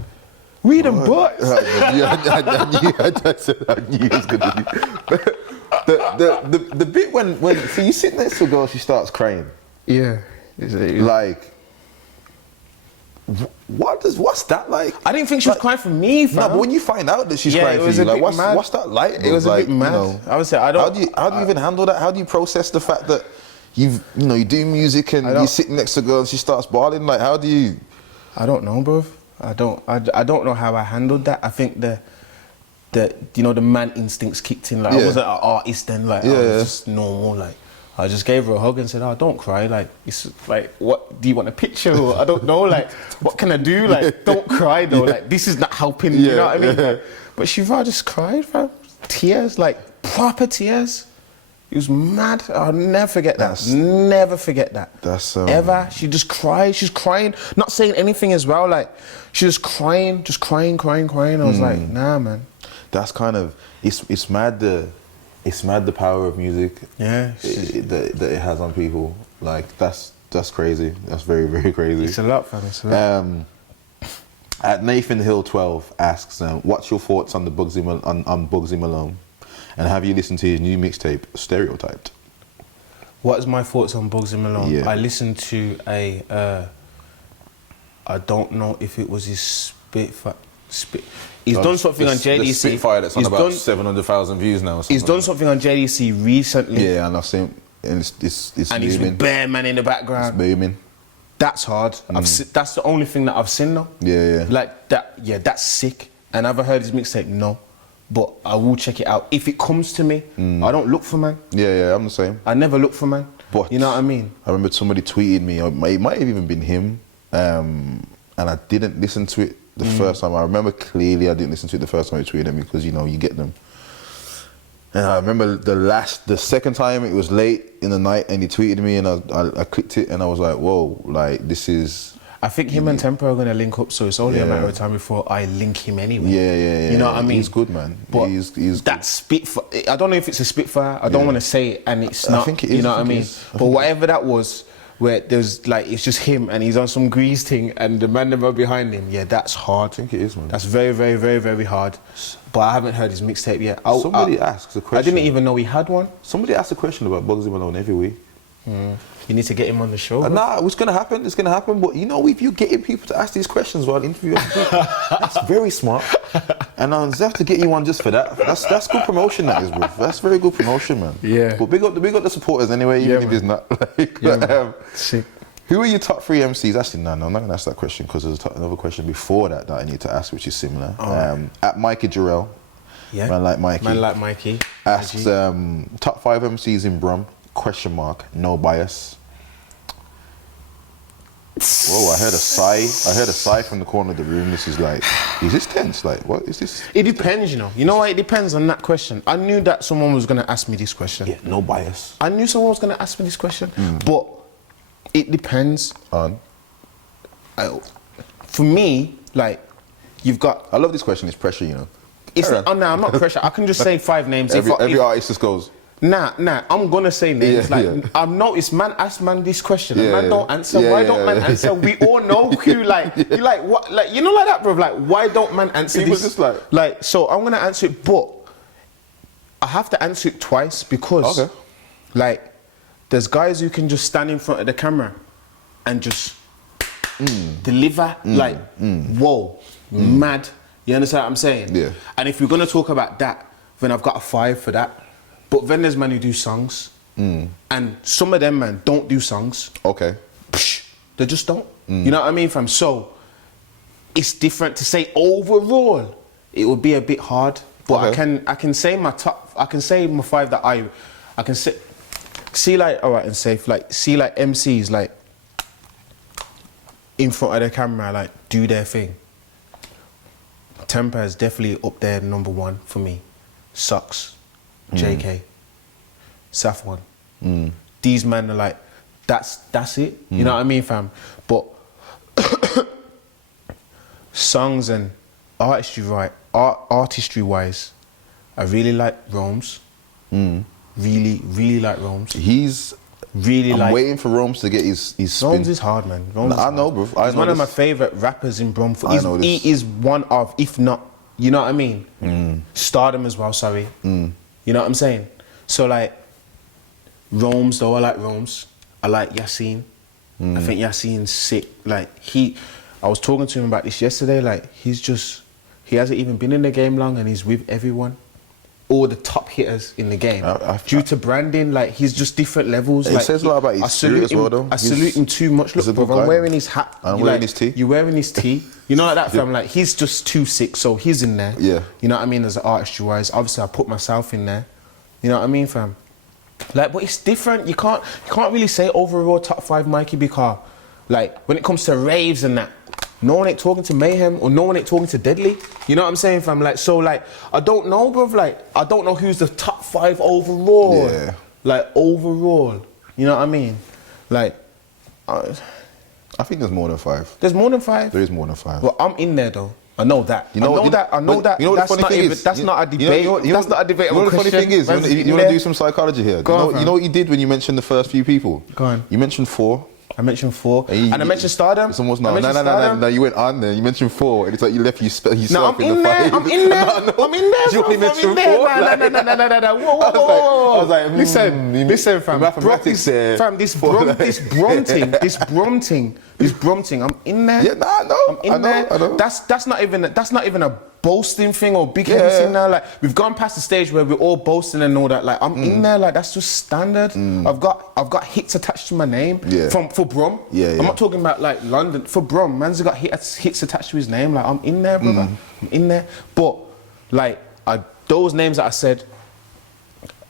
Read them books. I knew it was going to be. The bit when so you sit next to a girl, she starts crying. Yeah. Like, what's that like? I didn't think she was crying for me, fam. No, but when you find out that she's crying for you, like, what's that like? It was a bit mad. I would say, I don't. How do you even handle that? How do you process the fact that you do music and you're sitting next to a girl and she starts bawling? Like, how do you? I don't know, bro. I don't know how I handled that. I think the man instincts kicked in. Like, I wasn't an artist then. Like, I was just normal. Like, I just gave her a hug and said, "Oh, don't cry. Like, it's like, what do you want, a picture? Or I don't know. Like, what can I do? Like, don't cry though. Like, this is not helping. You know what I mean?" Like, but she just cried, fam. Tears, like proper tears. It was mad. I'll never forget that. Never forget that. That's ever. She just cried. She's crying, not saying anything as well. Like, she was crying, crying. I was like, nah, man. That's kind of it's mad the power of music. Yeah. That it has on people. Like, that's crazy. That's very, very crazy. It's a lot, fam. It's a lot. At Nathan Hill 12 asks, what's your thoughts on the Bugsy Malone? And have you listened to his new mixtape, Stereotyped? What is my thoughts on Bugsy Malone? Yeah. I listened to I don't know if it was his Spitfire. He's done something on JDC. The Spitfire that's on about 700,000 views now. He's done something on JDC recently. Yeah, and I've seen. and it's and he's booming. with bare man in the background. It's booming. That's hard. That's the only thing that I've seen though. Yeah. Like that. Yeah, that's sick. And have I heard his mixtape? No, but I will check it out if it comes to me. I don't look for man. Yeah, I'm the same. I never look for man. But you know what I mean? I remember somebody tweeted me. It might have even been him, and I didn't listen to it the first time. I remember clearly I didn't listen to it the first time he tweeted me because you know you get them. And I remember the second time it was late in the night and he tweeted me and I clicked it and I was like, whoa, like this is. I think him and Tempo are gonna link up, so it's only a matter of time before I link him anyway. Yeah. You know what I mean? He's good, man. But he's that Spitfire. I don't know if it's a Spitfire. I don't want to say it, and it's not. I think it is. You know what I mean? But whatever that was, where there's like it's just him and he's on some grease thing, and the man are behind him. Yeah, that's hard. I think it is, man. That's very, very, very, very hard. But I haven't heard his mixtape yet. Somebody asks a question. I didn't even know he had one. Somebody asks a question about Bugsy Malone every week. You need to get him on the show. Nah, it's gonna happen. It's gonna happen. But you know, if you're getting people to ask these questions while interviewing people, that's very smart. And I have to get you one just for that. That's good promotion, that is, bro. That's very good promotion, man. Yeah. But big up the supporters anyway, even if it's not. Like, Sick. who are your top 3 MCs? Actually, no, I'm not gonna ask that question because there's another question before that I need to ask, which is similar. At Mikey Jarrell. Yeah. Man like Mikey. Man like Mikey. Asks top 5 MCs in Brum? ? No bias. Whoa, I heard a sigh from the corner of the room. This is like, is this tense? Like, what is this? It depends, you know. You know what? It depends on that question. I knew that someone was going to ask me this question. Yeah, no bias. I knew someone was going to ask me this question. But it depends. On? For me, like, you've got... I love this question. It's pressure, you know. It's not, no, I'm not pressure. I can just say 5 names. Every artist just goes... Nah, I'm gonna say names. I've noticed man ask man this question and man don't answer. Why don't man answer? We all know who you like what like you know like that, bro. Like why don't man answer People this? just like so I'm gonna answer it, but I have to answer it twice because like there's guys who can just stand in front of the camera and just deliver whoa, mad. You understand what I'm saying? Yeah. And if we're gonna talk about that, then I've got a 5 for that. But then there's man who do songs, and some of them man don't do songs. Okay. They just don't. You know what I mean, fam? So it's different to say overall. It would be a bit hard, but I can say my top. I can say my 5 that I can say. See like alright and safe. Like see like MCs like in front of the camera like do their thing. Tempa is definitely up there, number 1 for me. Sucks. JK, Safwan. These men are like, that's it. You know what I mean, fam? But songs and artistry wise, I really like Rome's. Really, really like Rome's. I'm waiting for Rome's to get his spin. Rome's is hard, man. I know, bro. He's one of my favourite rappers in Brum. He is one of, if not, you know what I mean? Stardom as well, sorry. You know what I'm saying? So like, Rome's though, I like Rome's. I like Yassine. I think Yassine's sick. Like I was talking to him about this yesterday, like he hasn't even been in the game long and he's with everyone. All the top hitters in the game. Due to branding, like he's just different levels. It says a lot about his spirit as well though. I salute him too much. Look, bro, I'm wearing his hat. I'm wearing his tee. You're wearing his tee. You know like that, fam? Like he's just too sick, so he's in there. Yeah. You know what I mean? As an artistry wise, obviously I put myself in there. You know what I mean, fam? Like, but it's different. You can't really say overall top 5 Mikey because, like, when it comes to raves and that, no one ain't talking to Mayhem or no one ain't talking to Deadly. You know what I'm saying, fam? Like, so like, I don't know, bruv. Like, I don't know who's the top 5 overall. Yeah. Like overall. You know what I mean? Like, I think there's more than 5. There's more than 5. There is more than 5. Well, I'm in there though. I know that. I know that. You know what the funny thing is? That's not a debate. That's not a debate. You know what the funny thing is? You want to do some psychology here. You know what you did when you mentioned the first few people? Go on. You mentioned 4. I mentioned 4. And I mentioned Stardom. It's almost no. You went on there. You mentioned 4. And it's like you left yourself no, I'm in there. I'm in there. I'm in there. You only mentioned 4. No. Whoa. I was like, listen, fam. Mathematics there. Fam, this Brum thing. I'm in there. Yeah, no. I'm in there. I know. That's not even a boasting thing or big headed thing now. Like we've gone past the stage where we're all boasting and all that. Like I'm in there, like that's just standard. I've got hits attached to my name for Brum. I'm not talking about like London. For Brum, man's got hits attached to his name. Like I'm in there, brother. I'm in there. But like those names that I said,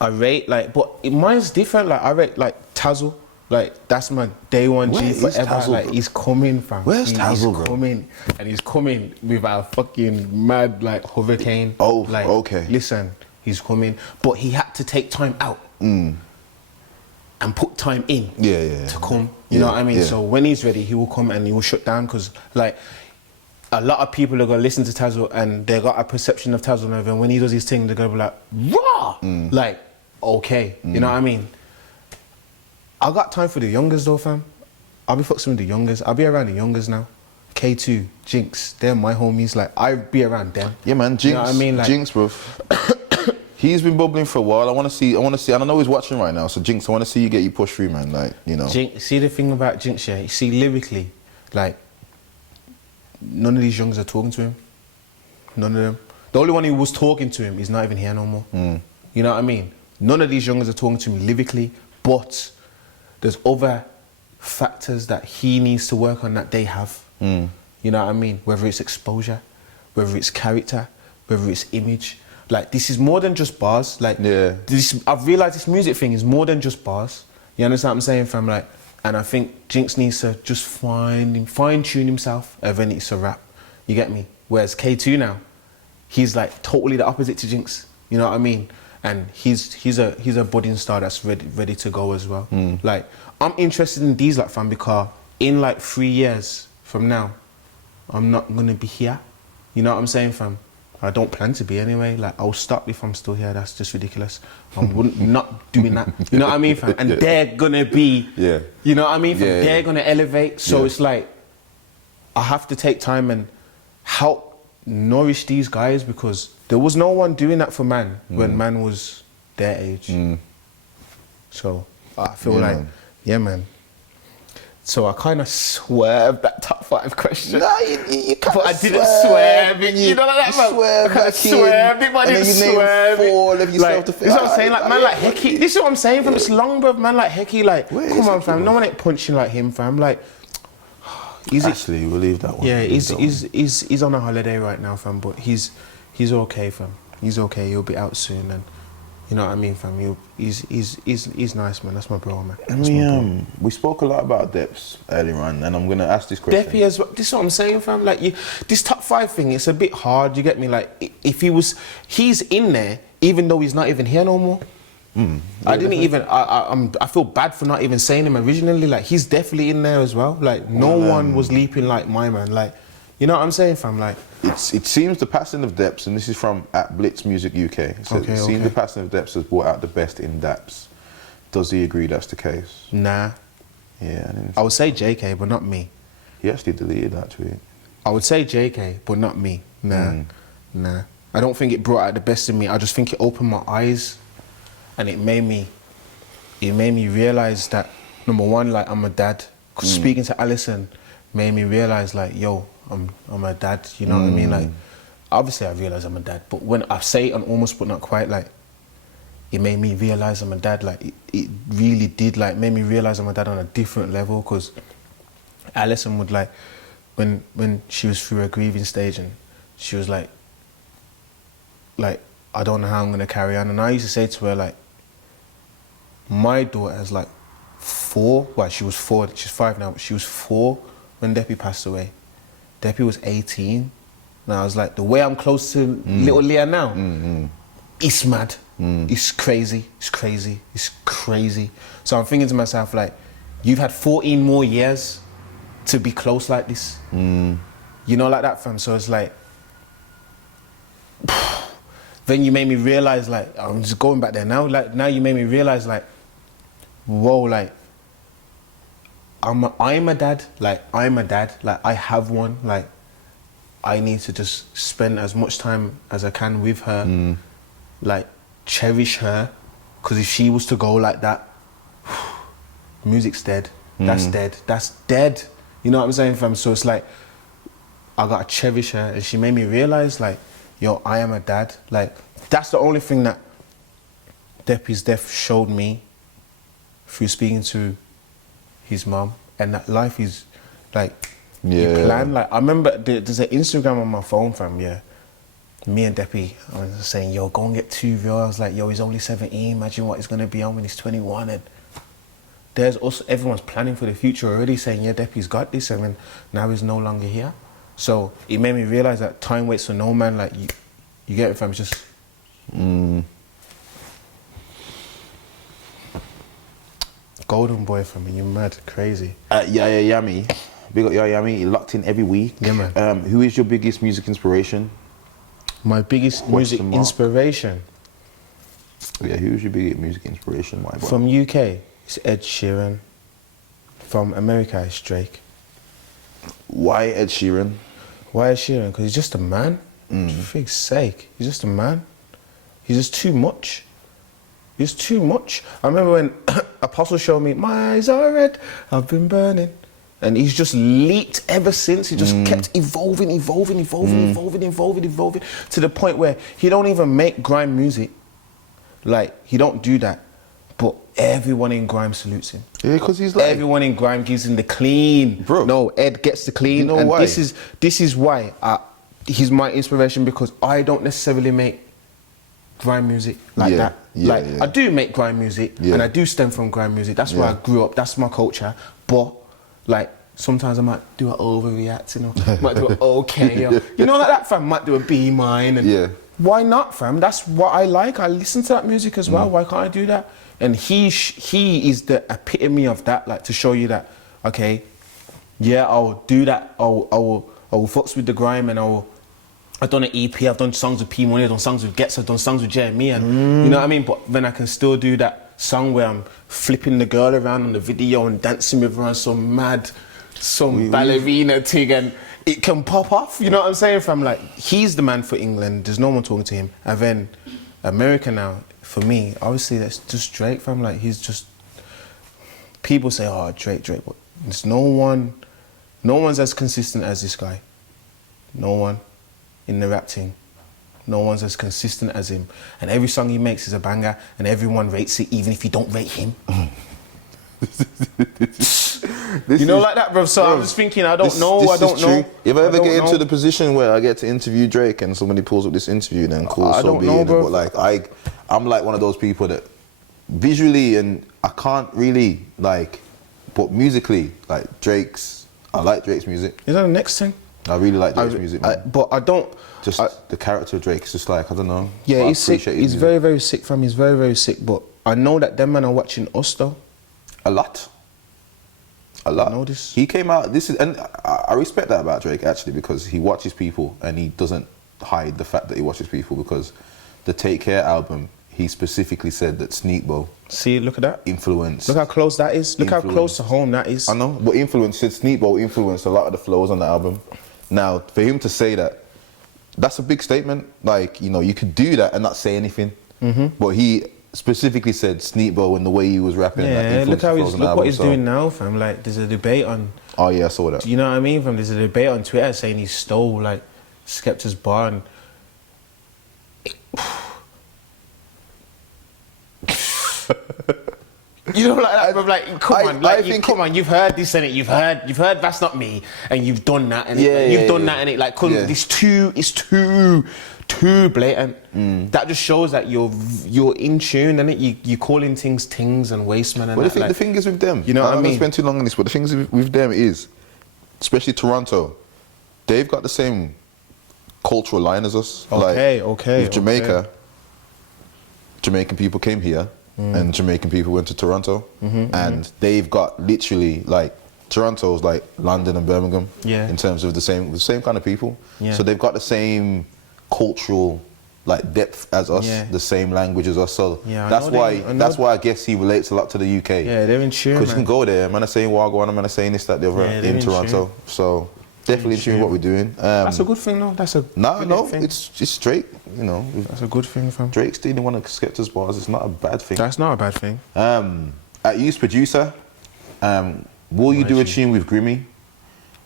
I rate like, but mine's different. Like I rate like Tazzle. Like that's my day one G forever. Tazzle, like bro? he's coming, fam. Where's Tazzle, bro? He's coming, and he's coming with a fucking mad like hurricane. Oh, like, okay. Listen, he's coming, but he had to take time out and put time in. To come. You know what I mean? So when he's ready, he will come and he will shut down because like a lot of people are gonna listen to Tazzle and they got a perception of Tazzle, and then when he does his thing, they're gonna be like, raw, like okay. You know what I mean? I got time for the youngers though, fam. I'll be fucking with the youngers. I'll be around the youngers now. K2, Jinx, they're my homies. Like I be around them. Yeah, man. Jinx. You know what I mean? Like, Jinx, bro. He's been bubbling for a while. I want to see. And I know he's watching right now. So Jinx, I want to see you get your push through, man. Like you know. Jinx, see the thing about Jinx, yeah. You see lyrically, like none of these youngers are talking to him. None of them. The only one who was talking to him is not even here no more. You know what I mean? None of these youngers are talking to him lyrically, but there's other factors that he needs to work on that they have. You know what I mean? Whether it's exposure, whether it's character, whether it's image. Like this is more than just bars. Like I've realised this music thing is more than just bars. You understand what I'm saying, fam? Like, and I think Jinx needs to just fine-tune himself and then it's a rap. You get me? Whereas K2 now, he's like totally the opposite to Jinx. You know what I mean? And he's a budding star that's ready to go as well. Like I'm interested in these like fam because in like 3 years from now, I'm not gonna be here. You know what I'm saying, fam? I don't plan to be anyway. Like I'll stop if I'm still here. That's just ridiculous. I'm not doing that. You know what I mean, fam? And they're gonna be. You know what I mean, fam? They're gonna elevate. So it's like I have to take time and help nourish these guys because there was no one doing that for man when man was their age. So I feel like, man. So I kind of swerved that top 5 question. No, you kind but I didn't swerve it. You know like that, man? Swerve I kind of swerved it, but I didn't swerve it. 4 of yourself like, to this is what I'm saying, like man like Hecky. This is what I'm saying, fam. It's long, bro. Man like Hecky, like, come on, fam. No one ain't punching like him, fam. Like, Actually, we'll leave that one. Yeah, he's on a holiday right now, fam. But he's okay, fam. He's okay. He'll be out soon, and you know what I mean, fam. He's nice, man. That's my bro, man. We spoke a lot about Dapz earlier on, and I'm gonna ask this question. Deppy as well. This is what I'm saying, fam. Like this top 5 thing, it's a bit hard. You get me? Like if he's in there, even though he's not even here no more. I didn't even. I feel bad for not even saying him originally. Like he's definitely in there as well. Like no one was leaping like my man. Like you know what I'm saying, fam? Like it seems the passing of Dapz, and this is from @Blitz Music UK. It seems the passing of Dapz has brought out the best in Dapz. Does he agree that's the case? Nah. Yeah. I would say JK, but not me. He actually deleted that tweet. I would say JK, but not me. Nah. I don't think it brought out the best in me. I just think it opened my eyes. And it made me realize that, number one, like I'm a dad. Cause speaking to Alison made me realize like, yo, I'm a dad, you know what I mean? Like, obviously I realize I'm a dad, but when I say it on almost but not quite, like, it made me realize I'm a dad. Like, it really did, like, made me realize I'm a dad on a different level. Cause Alison would like, when she was through her grieving stage and she was like, I don't know how I'm gonna carry on. And I used to say to her like, my daughter's like 4, well she was 4, she's 5 now, but she was 4 when Deppy passed away. Deppy was 18. And I was like, the way I'm close to little Leah now, it's mad, it's crazy. So I'm thinking to myself like, you've had 14 more years to be close like this. You know, like that, fam. So it's like, then you made me realize, like, I'm just going back there now. Like, now you made me realize, like, whoa, like, I'm a dad. Like, I'm a dad. Like, I have one. Like, I need to just spend as much time as I can with her. Like, cherish her. Because if she was to go like that, music's dead. That's dead. That's dead. You know what I'm saying, fam? So it's like, I gotta cherish her. And she made me realize, like, yo, I am a dad. Like, that's the only thing that Deppy's death showed me through speaking to his mum, and that life is like, you plan. Like, I remember there's an Instagram on my phone, fam, yeah. Me and Deppy, I was saying, yo, go and get 2 views. I was like, yo, he's only 17. Imagine what he's gonna be on when he's 21. And there's also, everyone's planning for the future already, saying, yeah, Deppy's got this, and then now he's no longer here. So it made me realize that time waits for no man. Like, you get it, fam, it's just... Golden boy, fam, you're mad, crazy. Yaya Yami, big up Yaya Yami, you're locked in every week. Yeah, man. Who is your biggest music inspiration? My biggest music inspiration? Yeah, who's your biggest music inspiration, my boy? From UK, it's Ed Sheeran. From America, it's Drake. Why Ed Sheeran? Why Ed Sheeran? Because he's just a man. For fig's sake, he's just a man. He's just too much. He's too much. I remember when Apostle showed me, my eyes are red, I've been burning. And he's just leaped ever since. He just kept evolving to the point where he don't even make grime music. Like, he don't do that. But everyone in grime salutes him. Yeah, because he's like... Everyone in grime gives him the clean. Bro. No, Ed gets the clean. You know and why? This is why he's my inspiration, because I don't necessarily make grime music like that. I do make grime music, and I do stem from grime music. That's where I grew up. That's my culture. But like, sometimes I might do an overreact, you know. Might do an okay, or, you know, like that, fam. Might do a B mine, and why not, fam? That's what I like. I listen to that music as well. Why can't I do that? And he is the epitome of that. Like, to show you that, okay, yeah, I'll do that. I will fucks with the grime, and I've done an EP, I've done songs with P Money, I've done songs with Gets, I've done songs with Jeremy, and you know what I mean? But then I can still do that song where I'm flipping the girl around on the video and dancing with her on some ballerina thing, and it can pop off, you know what I'm saying, fam? Like, he's the man for England, there's no one talking to him. And then America now, for me, obviously that's just Drake, fam. Like, he's just, people say, oh, Drake, but there's no one's as consistent as this guy. No one. In the rap team. No one's as consistent as him. And every song he makes is a banger, and everyone rates it, even if you don't rate him. You know, like that, bro. So I'm just thinking, I don't know. If I ever get into the position where I get to interview Drake and somebody pulls up this interview, then cool, so be it. But like, I'm like one of those people that visually, and I can't really, like, but musically, like I like Drake's music. Is that the next thing? I really like Drake's music, man. But I don't... the character of Drake is just like, I don't know. Yeah, he's sick. He's very, very sick, fam. He's very, very sick. But I know that them men are watching us, though. A lot. I know this. He came out, and I respect that about Drake, actually, because he watches people, and he doesn't hide the fact that he watches people, because the Take Care album, he specifically said that Sneakbo... See, look at that. Influenced. Look how close that is. Look how close to home that is. I know, but Sneakbo influenced a lot of the flows on the album. Now, for him to say that, that's a big statement. Like, you know, you could do that and not say anything. But he specifically said Sneakbo and the way he was rapping. Yeah, look what he's doing now, fam. Like, there's a debate on... Oh, yeah, I saw that. You know what I mean, fam? There's a debate on Twitter saying he stole, like, Skepta's bar, and... You know, like that, bro, like, come on, you've heard this, and you've heard That's Not Me, and you've done that, and you've done that, and it, like, it's too blatant. That just shows that you're in tune, and you're calling things and wastemen, and but the thing is with them, you know what I mean? I'm not gonna spend too long on this, but the thing is with them is, especially Toronto, they've got the same cultural line as us. With Jamaica, Jamaican people came here. And Jamaican people went to Toronto, and they've got literally, like, Toronto's like London and Birmingham in terms of the same kind of people. So they've got the same cultural, like, depth as us, the same language as us. So that's why I guess he relates a lot to the UK. Yeah, they're in tune. Because you can go there, man, are saying Wagwan, man, are saying this, that, the other in Toronto. So definitely in tune with what we're doing. That's a good thing, though. That's a no, it's straight. You know, that's a good thing, fam. Drake stealing one of Skepta's bars. It's not a bad thing. That's not a bad thing. At Youth Producer, will you do a tune with Grimmy?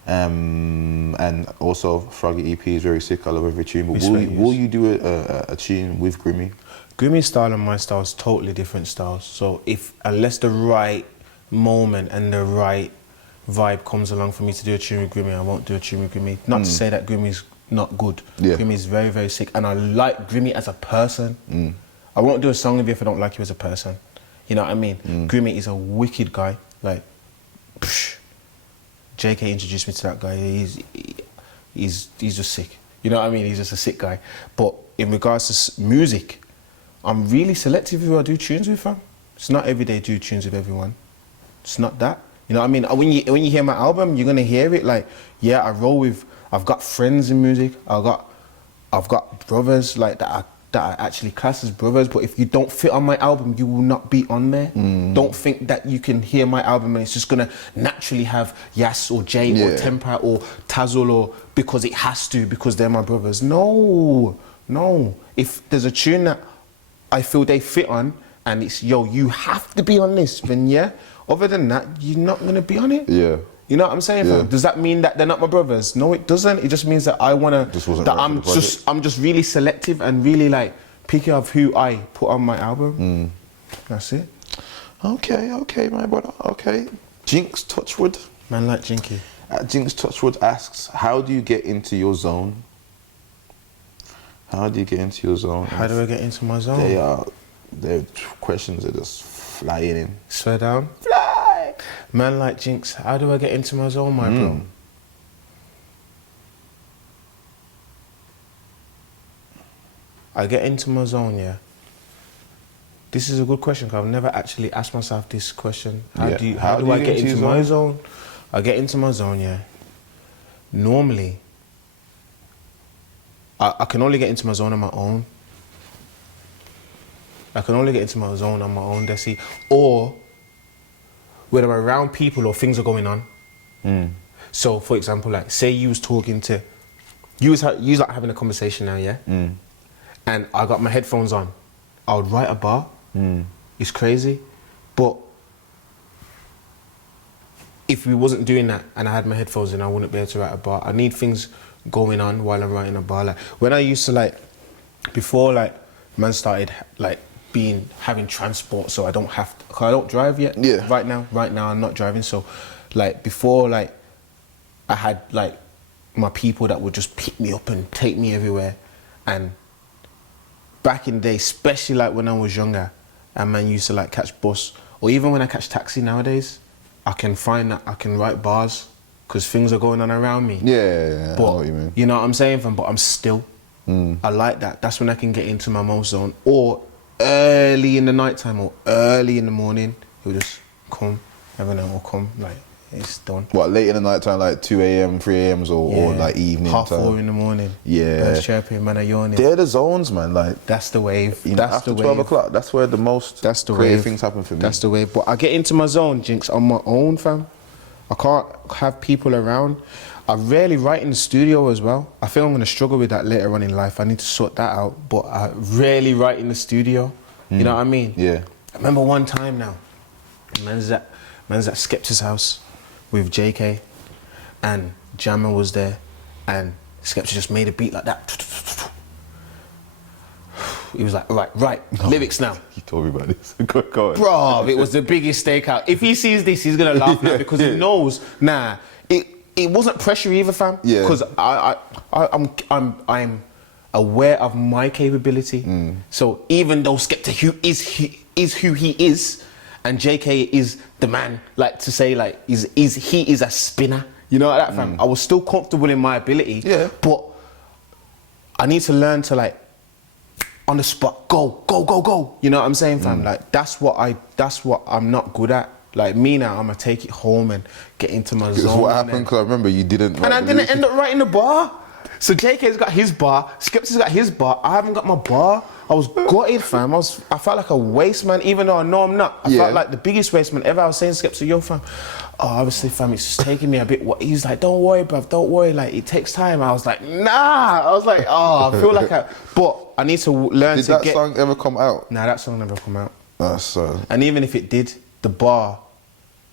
And also, Froggy EP is very sick. I love every tune. But Respect, will you do a tune with Grimmy? Grimmy's style and my style is totally different styles. So unless the right moment and the right vibe comes along for me to do a tune with Grimmy, I won't do a tune with Grimmy. Not to say that Grimmy's not good. Yeah. Grimmy's very, very sick. And I like Grimmy as a person. I won't do a song with you if I don't like you as a person. You know what I mean? Grimmy is a wicked guy. Like, psh, JK introduced me to that guy. He's just sick. You know what I mean? He's just a sick guy. But in regards to music, I'm really selective who I do tunes with, fam. It's not every day I do tunes with everyone. It's not that. You know what I mean? When you hear my album, you're gonna hear it like, yeah, I roll with. I've got friends in music. I've got brothers like that I actually class as brothers. But if you don't fit on my album, you will not be on there. Don't think that you can hear my album and it's just gonna naturally have Yas or Jay or Tempa or Tazzle or because it has to because they're my brothers. No. If there's a tune that I feel they fit on and it's yo, you have to be on this, then yeah. Other than that, you're not gonna be on it. Yeah. You know what I'm saying? Yeah. Does that mean that they're not my brothers? No, it doesn't. It just means that I wanna. I'm just really selective and really like picky of who I put on my album. That's it. Okay, my brother. Okay. Jinx Touchwood. Man like Jinky. Jinx Touchwood asks, how do you get into your zone? How do you get into your zone? How do I get into my zone? Their questions are just flying in. Swear down. Fly! Man like Jinx, how do I get into my zone, my bro? I get into my zone, yeah. This is a good question because I've never actually asked myself this question. How do I get into my zone? I get into my zone, yeah. Normally, I can only get into my zone on my own. I can only get into my zone on my own, Desi. Or when I'm around people or things are going on. So, for example, like, say you was talking to... You was like having a conversation now, yeah? And I got my headphones on. I would write a bar. It's crazy. But if we wasn't doing that and I had my headphones in, I wouldn't be able to write a bar. I need things going on while I'm writing a bar. Like, when I used to, like, before, like, man started, like, having transport, so I don't have to, cause I don't drive yet. Yeah. Right now I'm not driving. So, like, before, like, I had like my people that would just pick me up and take me everywhere. And back in the day, especially like when I was younger, and man used to like catch bus, or even when I catch taxi nowadays, I can find that I can write bars because things are going on around me. Yeah. But I know what you mean. You know what I'm saying, fam? But I'm still. I like that. That's when I can get into my most zone. Or early in the nighttime or early in the morning, it'll just come. Everyone will come. Like, it's done. What, late in the night time, like 2 a.m., 3 a.m.s or like evening time? 4:30 in the morning. Yeah. Birds chirping, man, are yawning. They're the zones, man. Like, that's the wave. You know, that's after the 12 o'clock, that's where the most creative things happen for me. That's the wave. But I get into my zone, Jinx, on my own, fam. I can't have people around. I rarely write in the studio as well. I feel I'm going to struggle with that later on in life. I need to sort that out. But I rarely write in the studio. You know what I mean? Yeah. I remember one time now, man's at Skepta's house with JK, and Jammer was there, and Skepta just made a beat like that. He was like, right, lyrics now. He told me about this. Go on. Bro, it was the biggest stakeout. If he sees this, he's gonna laugh now because he knows. Nah, it wasn't pressure either, fam. Yeah. Because I'm aware of my capability. So even though Skepta is who he is, and JK is the man, like to say, like he is a spinner. You know like that, fam. I was still comfortable in my ability. Yeah. But I need to learn to like on the spot, go. You know what I'm saying, fam? Like that's what I'm not good at. Like me now, I'm gonna take it home and get into my zone. What happened? Because I remember you didn't. And I didn't end up writing the bar. So JK's got his bar, Skepta's got his bar. I haven't got my bar. I was gutted, fam. I felt like a waste man, even though I know I'm not. I felt like the biggest waste man ever. I was saying to Skepta, yo, fam. Oh, obviously, fam, it's just taking me a bit. He's like, don't worry, bruv, don't worry. Like, it takes time. I was like, nah. I was like, oh, I feel like but I need to learn to get. Did that song ever come out? Nah, that song never come out. And even if it did, the bar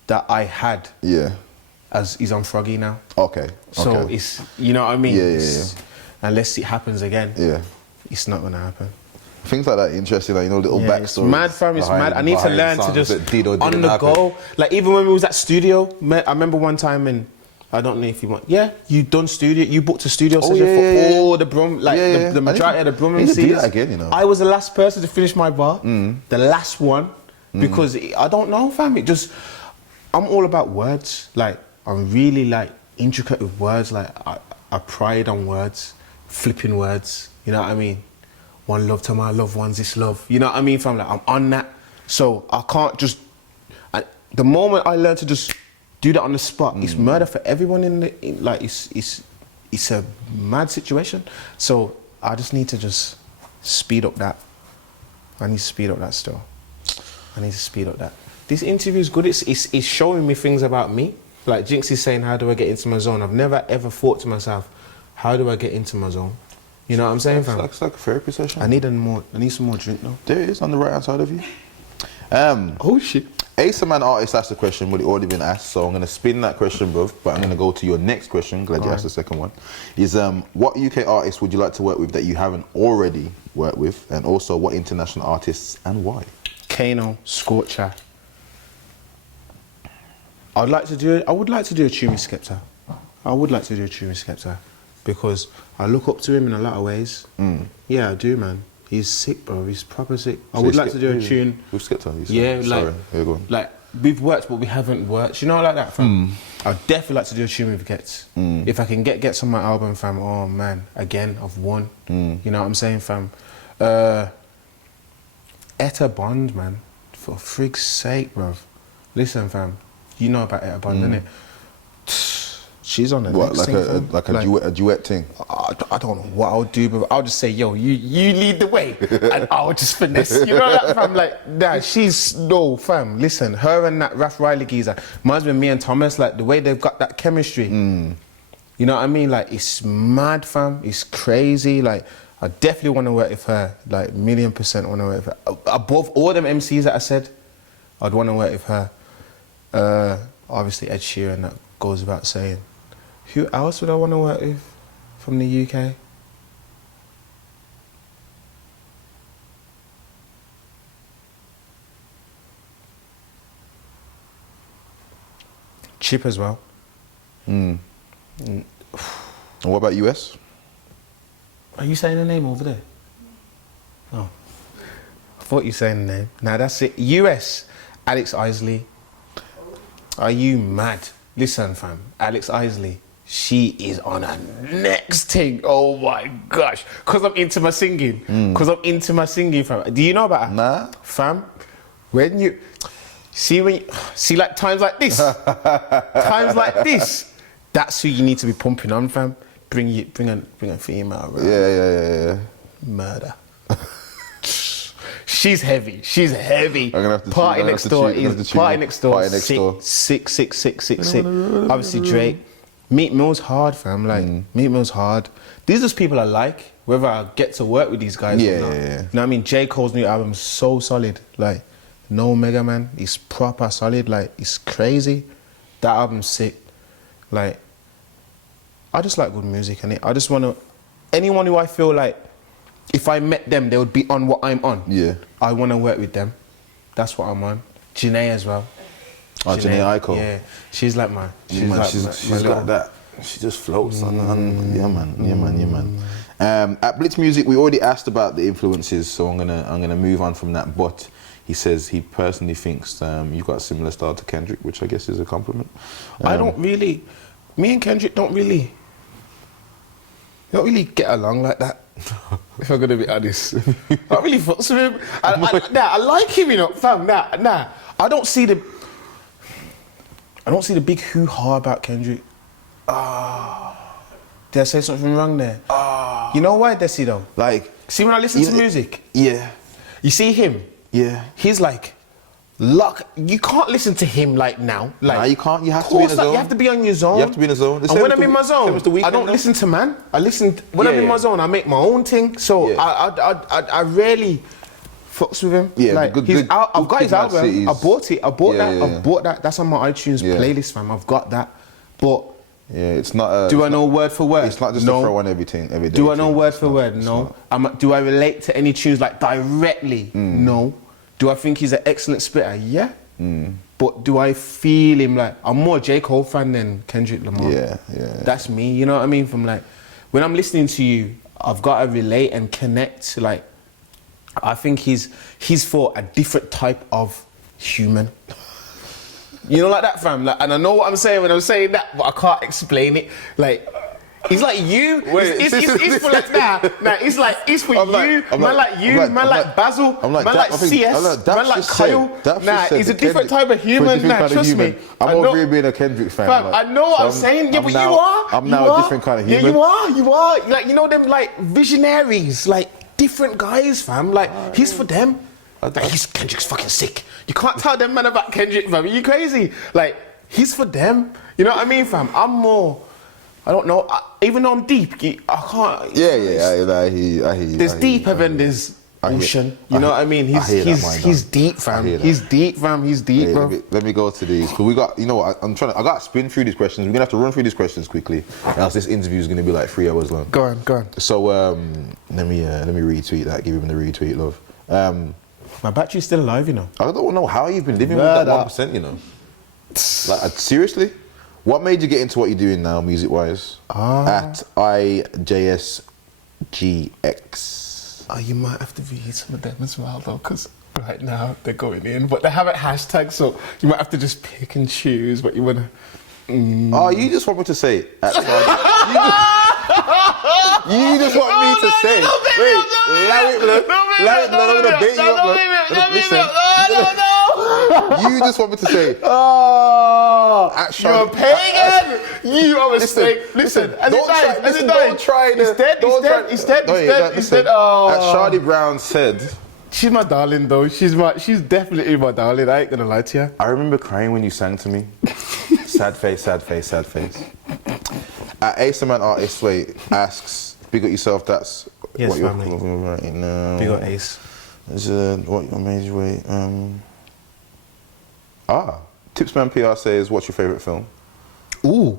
that I had as he's on Froggy now. Okay. So okay. it's, you know what I mean? Yeah, It's- Unless it happens again, Yeah. it's not gonna happen. Things like that interesting, like, you know, little Yeah, it's backstories. mad, fam. It's mad. I need to learn to just on the go. Like even when we was at studio, I remember one time in, I don't know if you want. Yeah, you done studio. You booked a studio session for all the Brum, like the majority of the Brum I need to do MCs. that again, you know. I was the last person to finish my bar, the last one, because I don't know, fam. It just, I'm all about words. Like I'm really like intricate with words. Like I pride on words, flipping words. You know what I mean? One love to my loved ones, this love. You know what I mean, fam? Like I'm on that. So I can't just. The moment I learn to just do that on the spot, it's murder for everyone like it's a mad situation. So I just need to just speed up that. I need to speed up that still. I need to speed up that. This interview is good. It's showing me things about me. Like Jinx is saying, how do I get into my zone? I've never ever thought to myself, how do I get into my zone? You know what I'm saying, fam? It's like a therapy session. I need some more drink though. There it is on the right hand side of you. Oh shit. Ace Man artist asked the question, but it already been asked, so I'm gonna spin that question, bruv. But I'm gonna go to your next question. Glad you asked the second one. Is what UK artists would you like to work with that you haven't already worked with, and also what international artists and why? Kano, Scorcher. I would like to do a Tumi Skepta. I would like to do a Tumi Skepta because I look up to him in a lot of ways. Yeah, I do, man. He's sick, bro. He's proper sick. I would like to do a tune. With Skepta, you said? Yeah, Sorry. like, Here you go. like we've worked, but we haven't worked. You know, like that, fam. I'd definitely like to do a tune with Gets. If I can get Gets on my album, fam. Oh man, again, I've won. You know what I'm saying, fam? Etta Bond, man. For frig's sake, bro. Listen, fam. You know about Etta Bond, innit? She's on the next Like thing, fam. like a duet thing? I don't know what I'll do, but I'll just say, yo, you lead the way, and I'll just finesse. You know that, fam? Like, nah, no, fam. Listen, her and that Raf Riley geezer reminds me of me and Thomas. Like the way they've got that chemistry. You know what I mean? Like it's mad, fam. It's crazy. Like I definitely want to work with her. Like 1,000,000% want to work with her. Above all them MCs that I said, I'd want to work with her. Obviously Ed Sheeran, that goes without saying. Who else would I want to work with from the UK? Chip as well. And what about US? Are you saying the name over there? Oh. I thought you were saying the name. Nah, that's it. US, Alex Isley. Are you mad? Listen, fam. Alex Isley. She is on a next thing. Oh my gosh. Because I'm into my singing. Fam. Do you know about her? Nah. Fam, when you... See like times like this. That's who you need to be pumping on, fam. Bring a female, bro. Yeah. Murder. She's heavy. I'm gonna have to Party tune- next door I'm gonna have to is tune Party in. next door. Party Next Door. Sick. Obviously Drake. Meat Mill's hard, fam. Like Meat Mill's hard. These are just people I like. Whether I get to work with these guys or not. Yeah. You know what I mean? J. Cole's new album is so solid. Like No Mega Man. It's proper solid. Like it's crazy. That album's sick. Like I just like good music, and I just want to. Anyone who I feel like, if I met them, they would be on what I'm on. Yeah. I want to work with them. That's what I'm on. Janae as well. Oh, Janae Aiko. Yeah, she's like my. She's my little- got that. She just floats on. Yeah, man. At Blitz Music, we already asked about the influences, so I'm gonna move on from that. But he says he personally thinks you've got a similar style to Kendrick, which I guess is a compliment. I don't really. Me and Kendrick don't really get along like that. If I'm gonna be honest, I don't really fucks with him. I like him, you know, fam. Nah. I don't see the big hoo-ha about Kendrick. Did I say something wrong there? You know why, Desi, though? Like, See, when I listen to music, yeah, you see him, yeah. he's like, you can't listen to him like now. Like, Nah, you can't. You have of to be in course the not. zone. You have to be on your zone. You have to be in the zone. The And same when with I'm in my same zone, with The Weeknd, I don't though. listen to man. When I'm in my zone, I make my own thing. So Yeah. I rarely fucks with him. Yeah, like, good- he's good- out. I've got good his Mad album. Cities. I bought it. I bought Yeah, that. yeah, I've bought that. That's on my iTunes Yeah. playlist, fam. I've got that. But Yeah, it's not. do I know word for word? It's not just no. to throw on everything every day. Do I know word It's for not- word? it's No. not. Do I relate to any tunes like directly? No. Do I think he's an excellent spitter? Yeah. But do I feel him like I'm more J. Cole fan than Kendrick Lamar? Yeah. That's me. You know what I mean? From like when I'm listening to you, I've got to relate and connect. Like I think he's for a different type of human. You know, like that, fam. Like, and I know what I'm saying when I'm saying that, but I can't explain it. Like, he's like you. Wait, it's for like nah. It's like it's for I'm you. like- Man like you. I'm Man like- like Basil. I'm like Man Dap- like I think- CS. I'm like Dapz Man like just said- Kyle. Dapz Nah, just said he's a the different Kendrick- type of for a human. different Nah, kind of trust human. me. I'm I know- over here being a Kendrick fan. Fam, I know what I'm saying. Yeah, but you are. I'm You now are. a different kind of Yeah, human. you are. Like, you know them, like, visionaries. Like, different guys, fam. Like, he's for them. Like, Kendrick's fucking sick. You can't tell them man about Kendrick, fam. Are you crazy? Like, he's for them. You know what I mean, fam? I'm more... I don't know. Even though I'm deep, I can't... Yeah. I hear you. There's deeper than there's ocean. You know what I mean? He's deep, fam. He's deep, fam. He's deep, Hey, bro. let me go to these. But we got, you know what? I got to spin through these questions. We're gonna have to run through these questions quickly, else this interview is gonna be like 3 hours long. Go on. So let me retweet that. Give him the retweet, love. My battery's still alive, you know. I don't know how you've been living with that 1%. You know, like seriously, what made you get into what you're doing now, music wise? At IJSGX. Oh, you might have to read some of them as well, though, because right now they're going in, but they haven't hashtags, so you might have to just pick and choose what you want to. Oh, you just want me to say it. You just want me to say it. Wait, Larry Blood, I'm gonna bait you up, blood. Listen. You just want me to say it. Oh, At you're a pagan. You are a mistake. Listen, as it dies, as it dies. Don't try He's dead. He's dead. Oh, As Charlie Brown said, she's my darling, though. She's definitely my darling. I ain't gonna lie to you. I remember crying when you sang to me. Sad face, sad face, sad face. Ace Man Artist Way asks, big up yourself, that's Yes, what you're family. doing right now. Big up Ace. Is what your major way? Tipsman PR says, what's your favourite film? Ooh.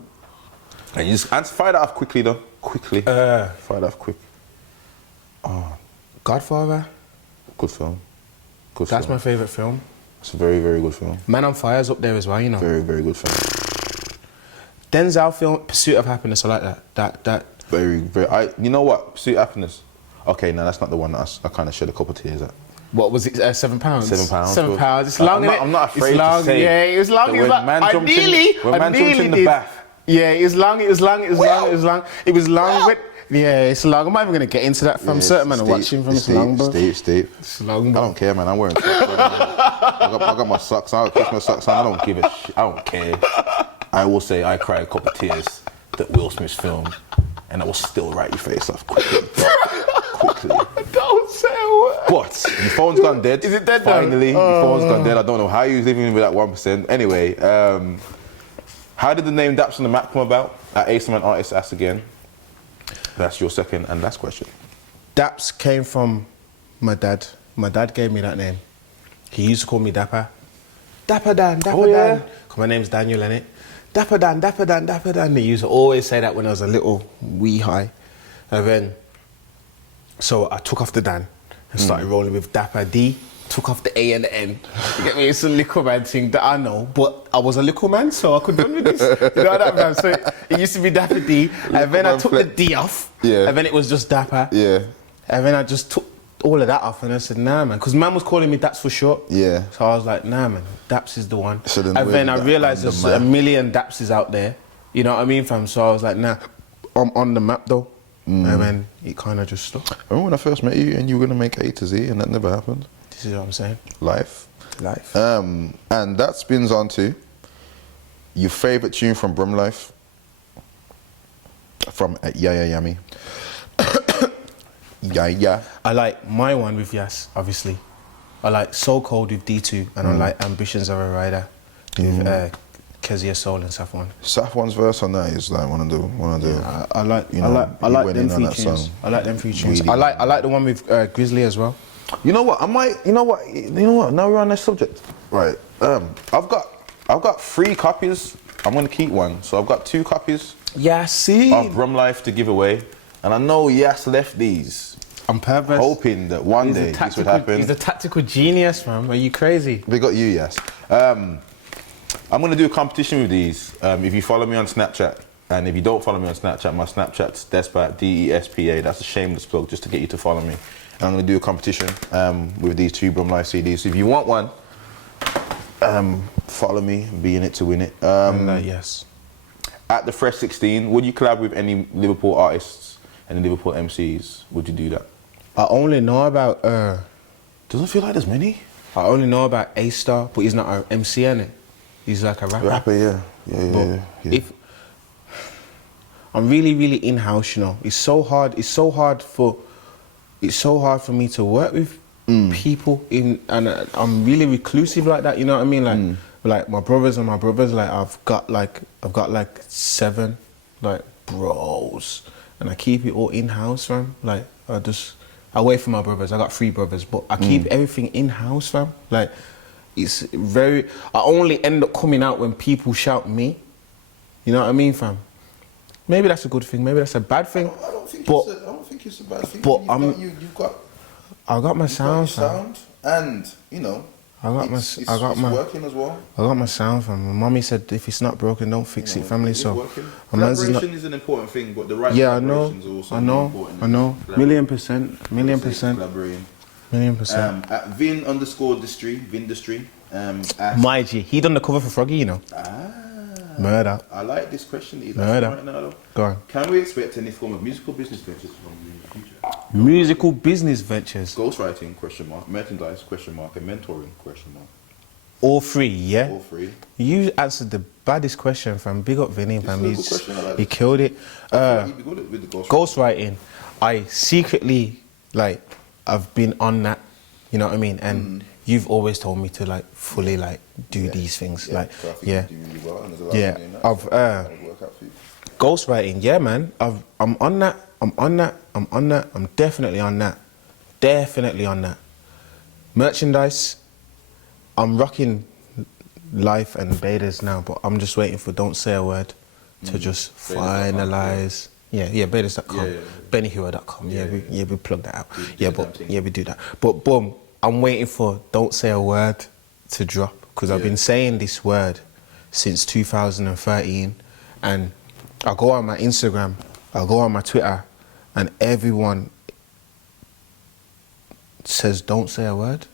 And you just fire that off quickly though. Quickly. Fire that off quick. Godfather. Good film. Good That's film. my favourite film. It's a very, very good film. Man on Fire's up there as well, you know. Very, very good film. Denzel film, Pursuit of Happiness, I like that. Very, very. You know what? Pursuit of Happiness. Okay, no, that's not the one that I kind of shed a couple of tears at. What was it? £7? £7. £7. It's long, innit? I'm not afraid It's long, to say. yeah, it was long. that It was when long. man I jumped nearly in the did. bath. Yeah, it was long. It was long. It was long. But yeah, it's long. I'm not even gonna get into that from certain man are watching from. It's long, bro. Steve. It's long, I bro. don't care, man. I'm wearing socks. I got my socks on. Christmas socks on. I don't give a shit. I don't care. I will say I cried a couple of tears that Will Smith's film, and I will still write your face off quickly. Don't say a word. But your phone's gone dead. Is it dead now? Finally, your phone's gone dead. I don't know how you're living with that 1%. Anyway, how did the name Dapz On The Map come about? Ace Man Artist asks again. That's your second and last question. Dapz came from my dad. My dad gave me that name. He used to call me Dapper. Dapper Dan. Yeah? 'Cause my name's Daniel, innit? Dapper Dan. He used to always say that when I was a little wee high. And then, so I took off the Dan and started rolling with Dapper D. Took off the A and the N. You get me? It's a little man thing that I know, but I was a little man, so I could run with this. You know that, man? So it used to be Dapper D, and then I took the D off, Yeah. and then it was just Dapper. Yeah. And then I just took all of that off, and I said, nah, man, because man was calling me Dapz for short. Yeah. So I was like, nah, man, Dapz is the one. So then and then I where's realised that on there's the a map? million Dapzes out there. You know what I mean, fam? So I was like, nah, I'm on the map though. And then it kind of just stuck. I remember when I first met you and you were going to make A to Z and that never happened. This is what I'm saying. Life. And that spins on to your favourite tune from Brum Life? From Yeah Yummy. Yeah. I like my one with Yas, obviously. I like So Cold with D2, and I like Ambitions of a Rider with Kezia Soul and Safwan. Safwan's verse on that is like one of the. I like You know, I he like went them in on three that tunes. song. I like them three tunes. Really. I like the one with Grizzly as well. You know what? You know what? Now we're on this subject, right? I've got 3 copies I'm gonna keep one. So I've got 2 copies Yeah, see. of Brum Life to give away, and I know Yas left these, On purpose. hoping that one day this would happen. He's a tactical genius, man. Are you crazy? They got you, Yas. I'm gonna do a competition with these. If you follow me on Snapchat, and if you don't follow me on Snapchat, my Snapchat's Despa, Despa. That's a shameless plug just to get you to follow me. And I'm gonna do a competition with these 2 Brum Life CDs. So if you want one, follow me and be in it to win it. Yes. At the Fresh 16, would you collab with any Liverpool artists and Liverpool MCs? Would you do that? I only know about. Doesn't feel like there's many. I only know about A-Star, but he's not an MC, innit? He's like a rapper. Yeah. If I'm really in-house, you know, it's so hard for me to work with people and I'm really reclusive like that, you know what I mean? Like my brothers, like I've got like 7 like bros, and I keep it all in-house, fam. Like I just away from my brothers. I got 3 brothers, but I keep everything in-house, fam. Like it's I only end up coming out when people shout me. You know what I mean, fam? Maybe that's a good thing. Maybe that's a bad thing. I don't think it's a bad thing. But I got my sound, fam. And you know, it's working as well. I got my sound, fam. My mommy said if it's not broken, don't fix it, family. So collaboration is an important thing, but the right collaboration is also important. I know. Million percent. Collaborating. At Vindustry. My G, he done the cover for Froggy, you know. Murder. I like this question. Murder. Right now, though. Go on. Can we expect any form of musical business ventures from you in the future? Musical business ventures. Ghostwriting, ? Merchandise, ? And mentoring, ? All 3, yeah? All 3. You answered the baddest question, fam. Big up Vinny, fam. He killed it. He'd be good with the Ghostwriting. I secretly, like, I've been on that, you know what I mean? And you've always told me to, like, fully, like, do these things. Like, so I think you do really well, and there's a lot of doing that, I've, so it'll work out for you. Ghostwriting, yeah, man. I'm on that. I'm definitely on that. Merchandise, I'm rocking Life and Betas now, but I'm just waiting for Don't Say a Word to just finalize. Yeah, betas.com, bennyhua.com. Yeah, we plug that out. We do that. But boom, I'm waiting for Don't Say a Word to drop, because I've been saying this word since 2013, and I go on my Instagram, I go on my Twitter, and everyone says, don't say a word.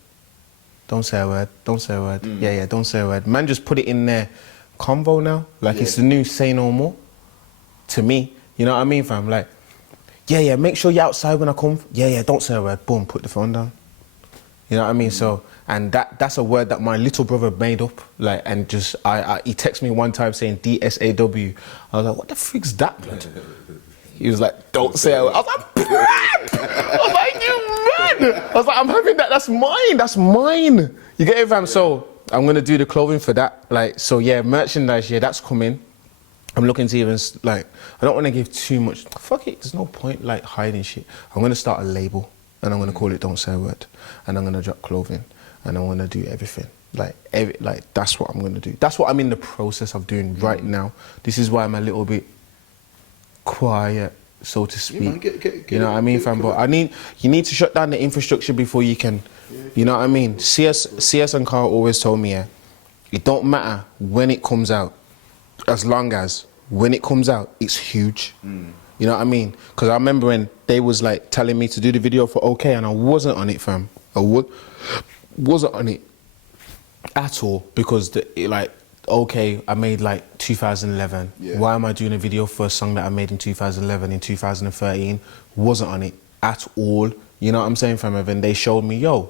Don't say a word. Don't say a word. Yeah, don't say a word. Man, just put it in their convo now. Like, it's the new Say No More to me. You know what I mean, fam? Like, yeah, make sure you're outside when I come. Yeah, don't say a word. Boom, put the phone down. You know what I mean? So, and that's a word that my little brother made up. Like, and just, he texted me one time saying DSAW. I was like, what the frick's that, blood? He was like, don't say a word. I was like, I was like, you man! I was like, I'm having that, that's mine. You get it, fam? So, I'm gonna do the clothing for that. Like, so yeah, merchandise, that's coming. I'm looking to even, like, I don't want to give too much. Fuck it, there's no point, like, hiding shit. I'm going to start a label, and I'm going to call it Don't Say a Word. And I'm going to drop clothing, and I'm going to do everything. Like, that's what I'm going to do. That's what I'm in the process of doing right now. This is why I'm a little bit quiet, so to speak. Yeah, man, you know what I mean, fam? But you need to shut down the infrastructure before you can, you know what I mean? CS and Carl always told me, it don't matter when it comes out, as long as when it comes out, it's huge. You know what I mean? Because I remember when they was like telling me to do the video for OK, and I wasn't on it, fam. I wasn't on it at all, because OK, I made like 2011. Why am I doing a video for a song that I made in 2011, in 2013? Wasn't on it at all. You know what I'm saying, fam? And they showed me, yo,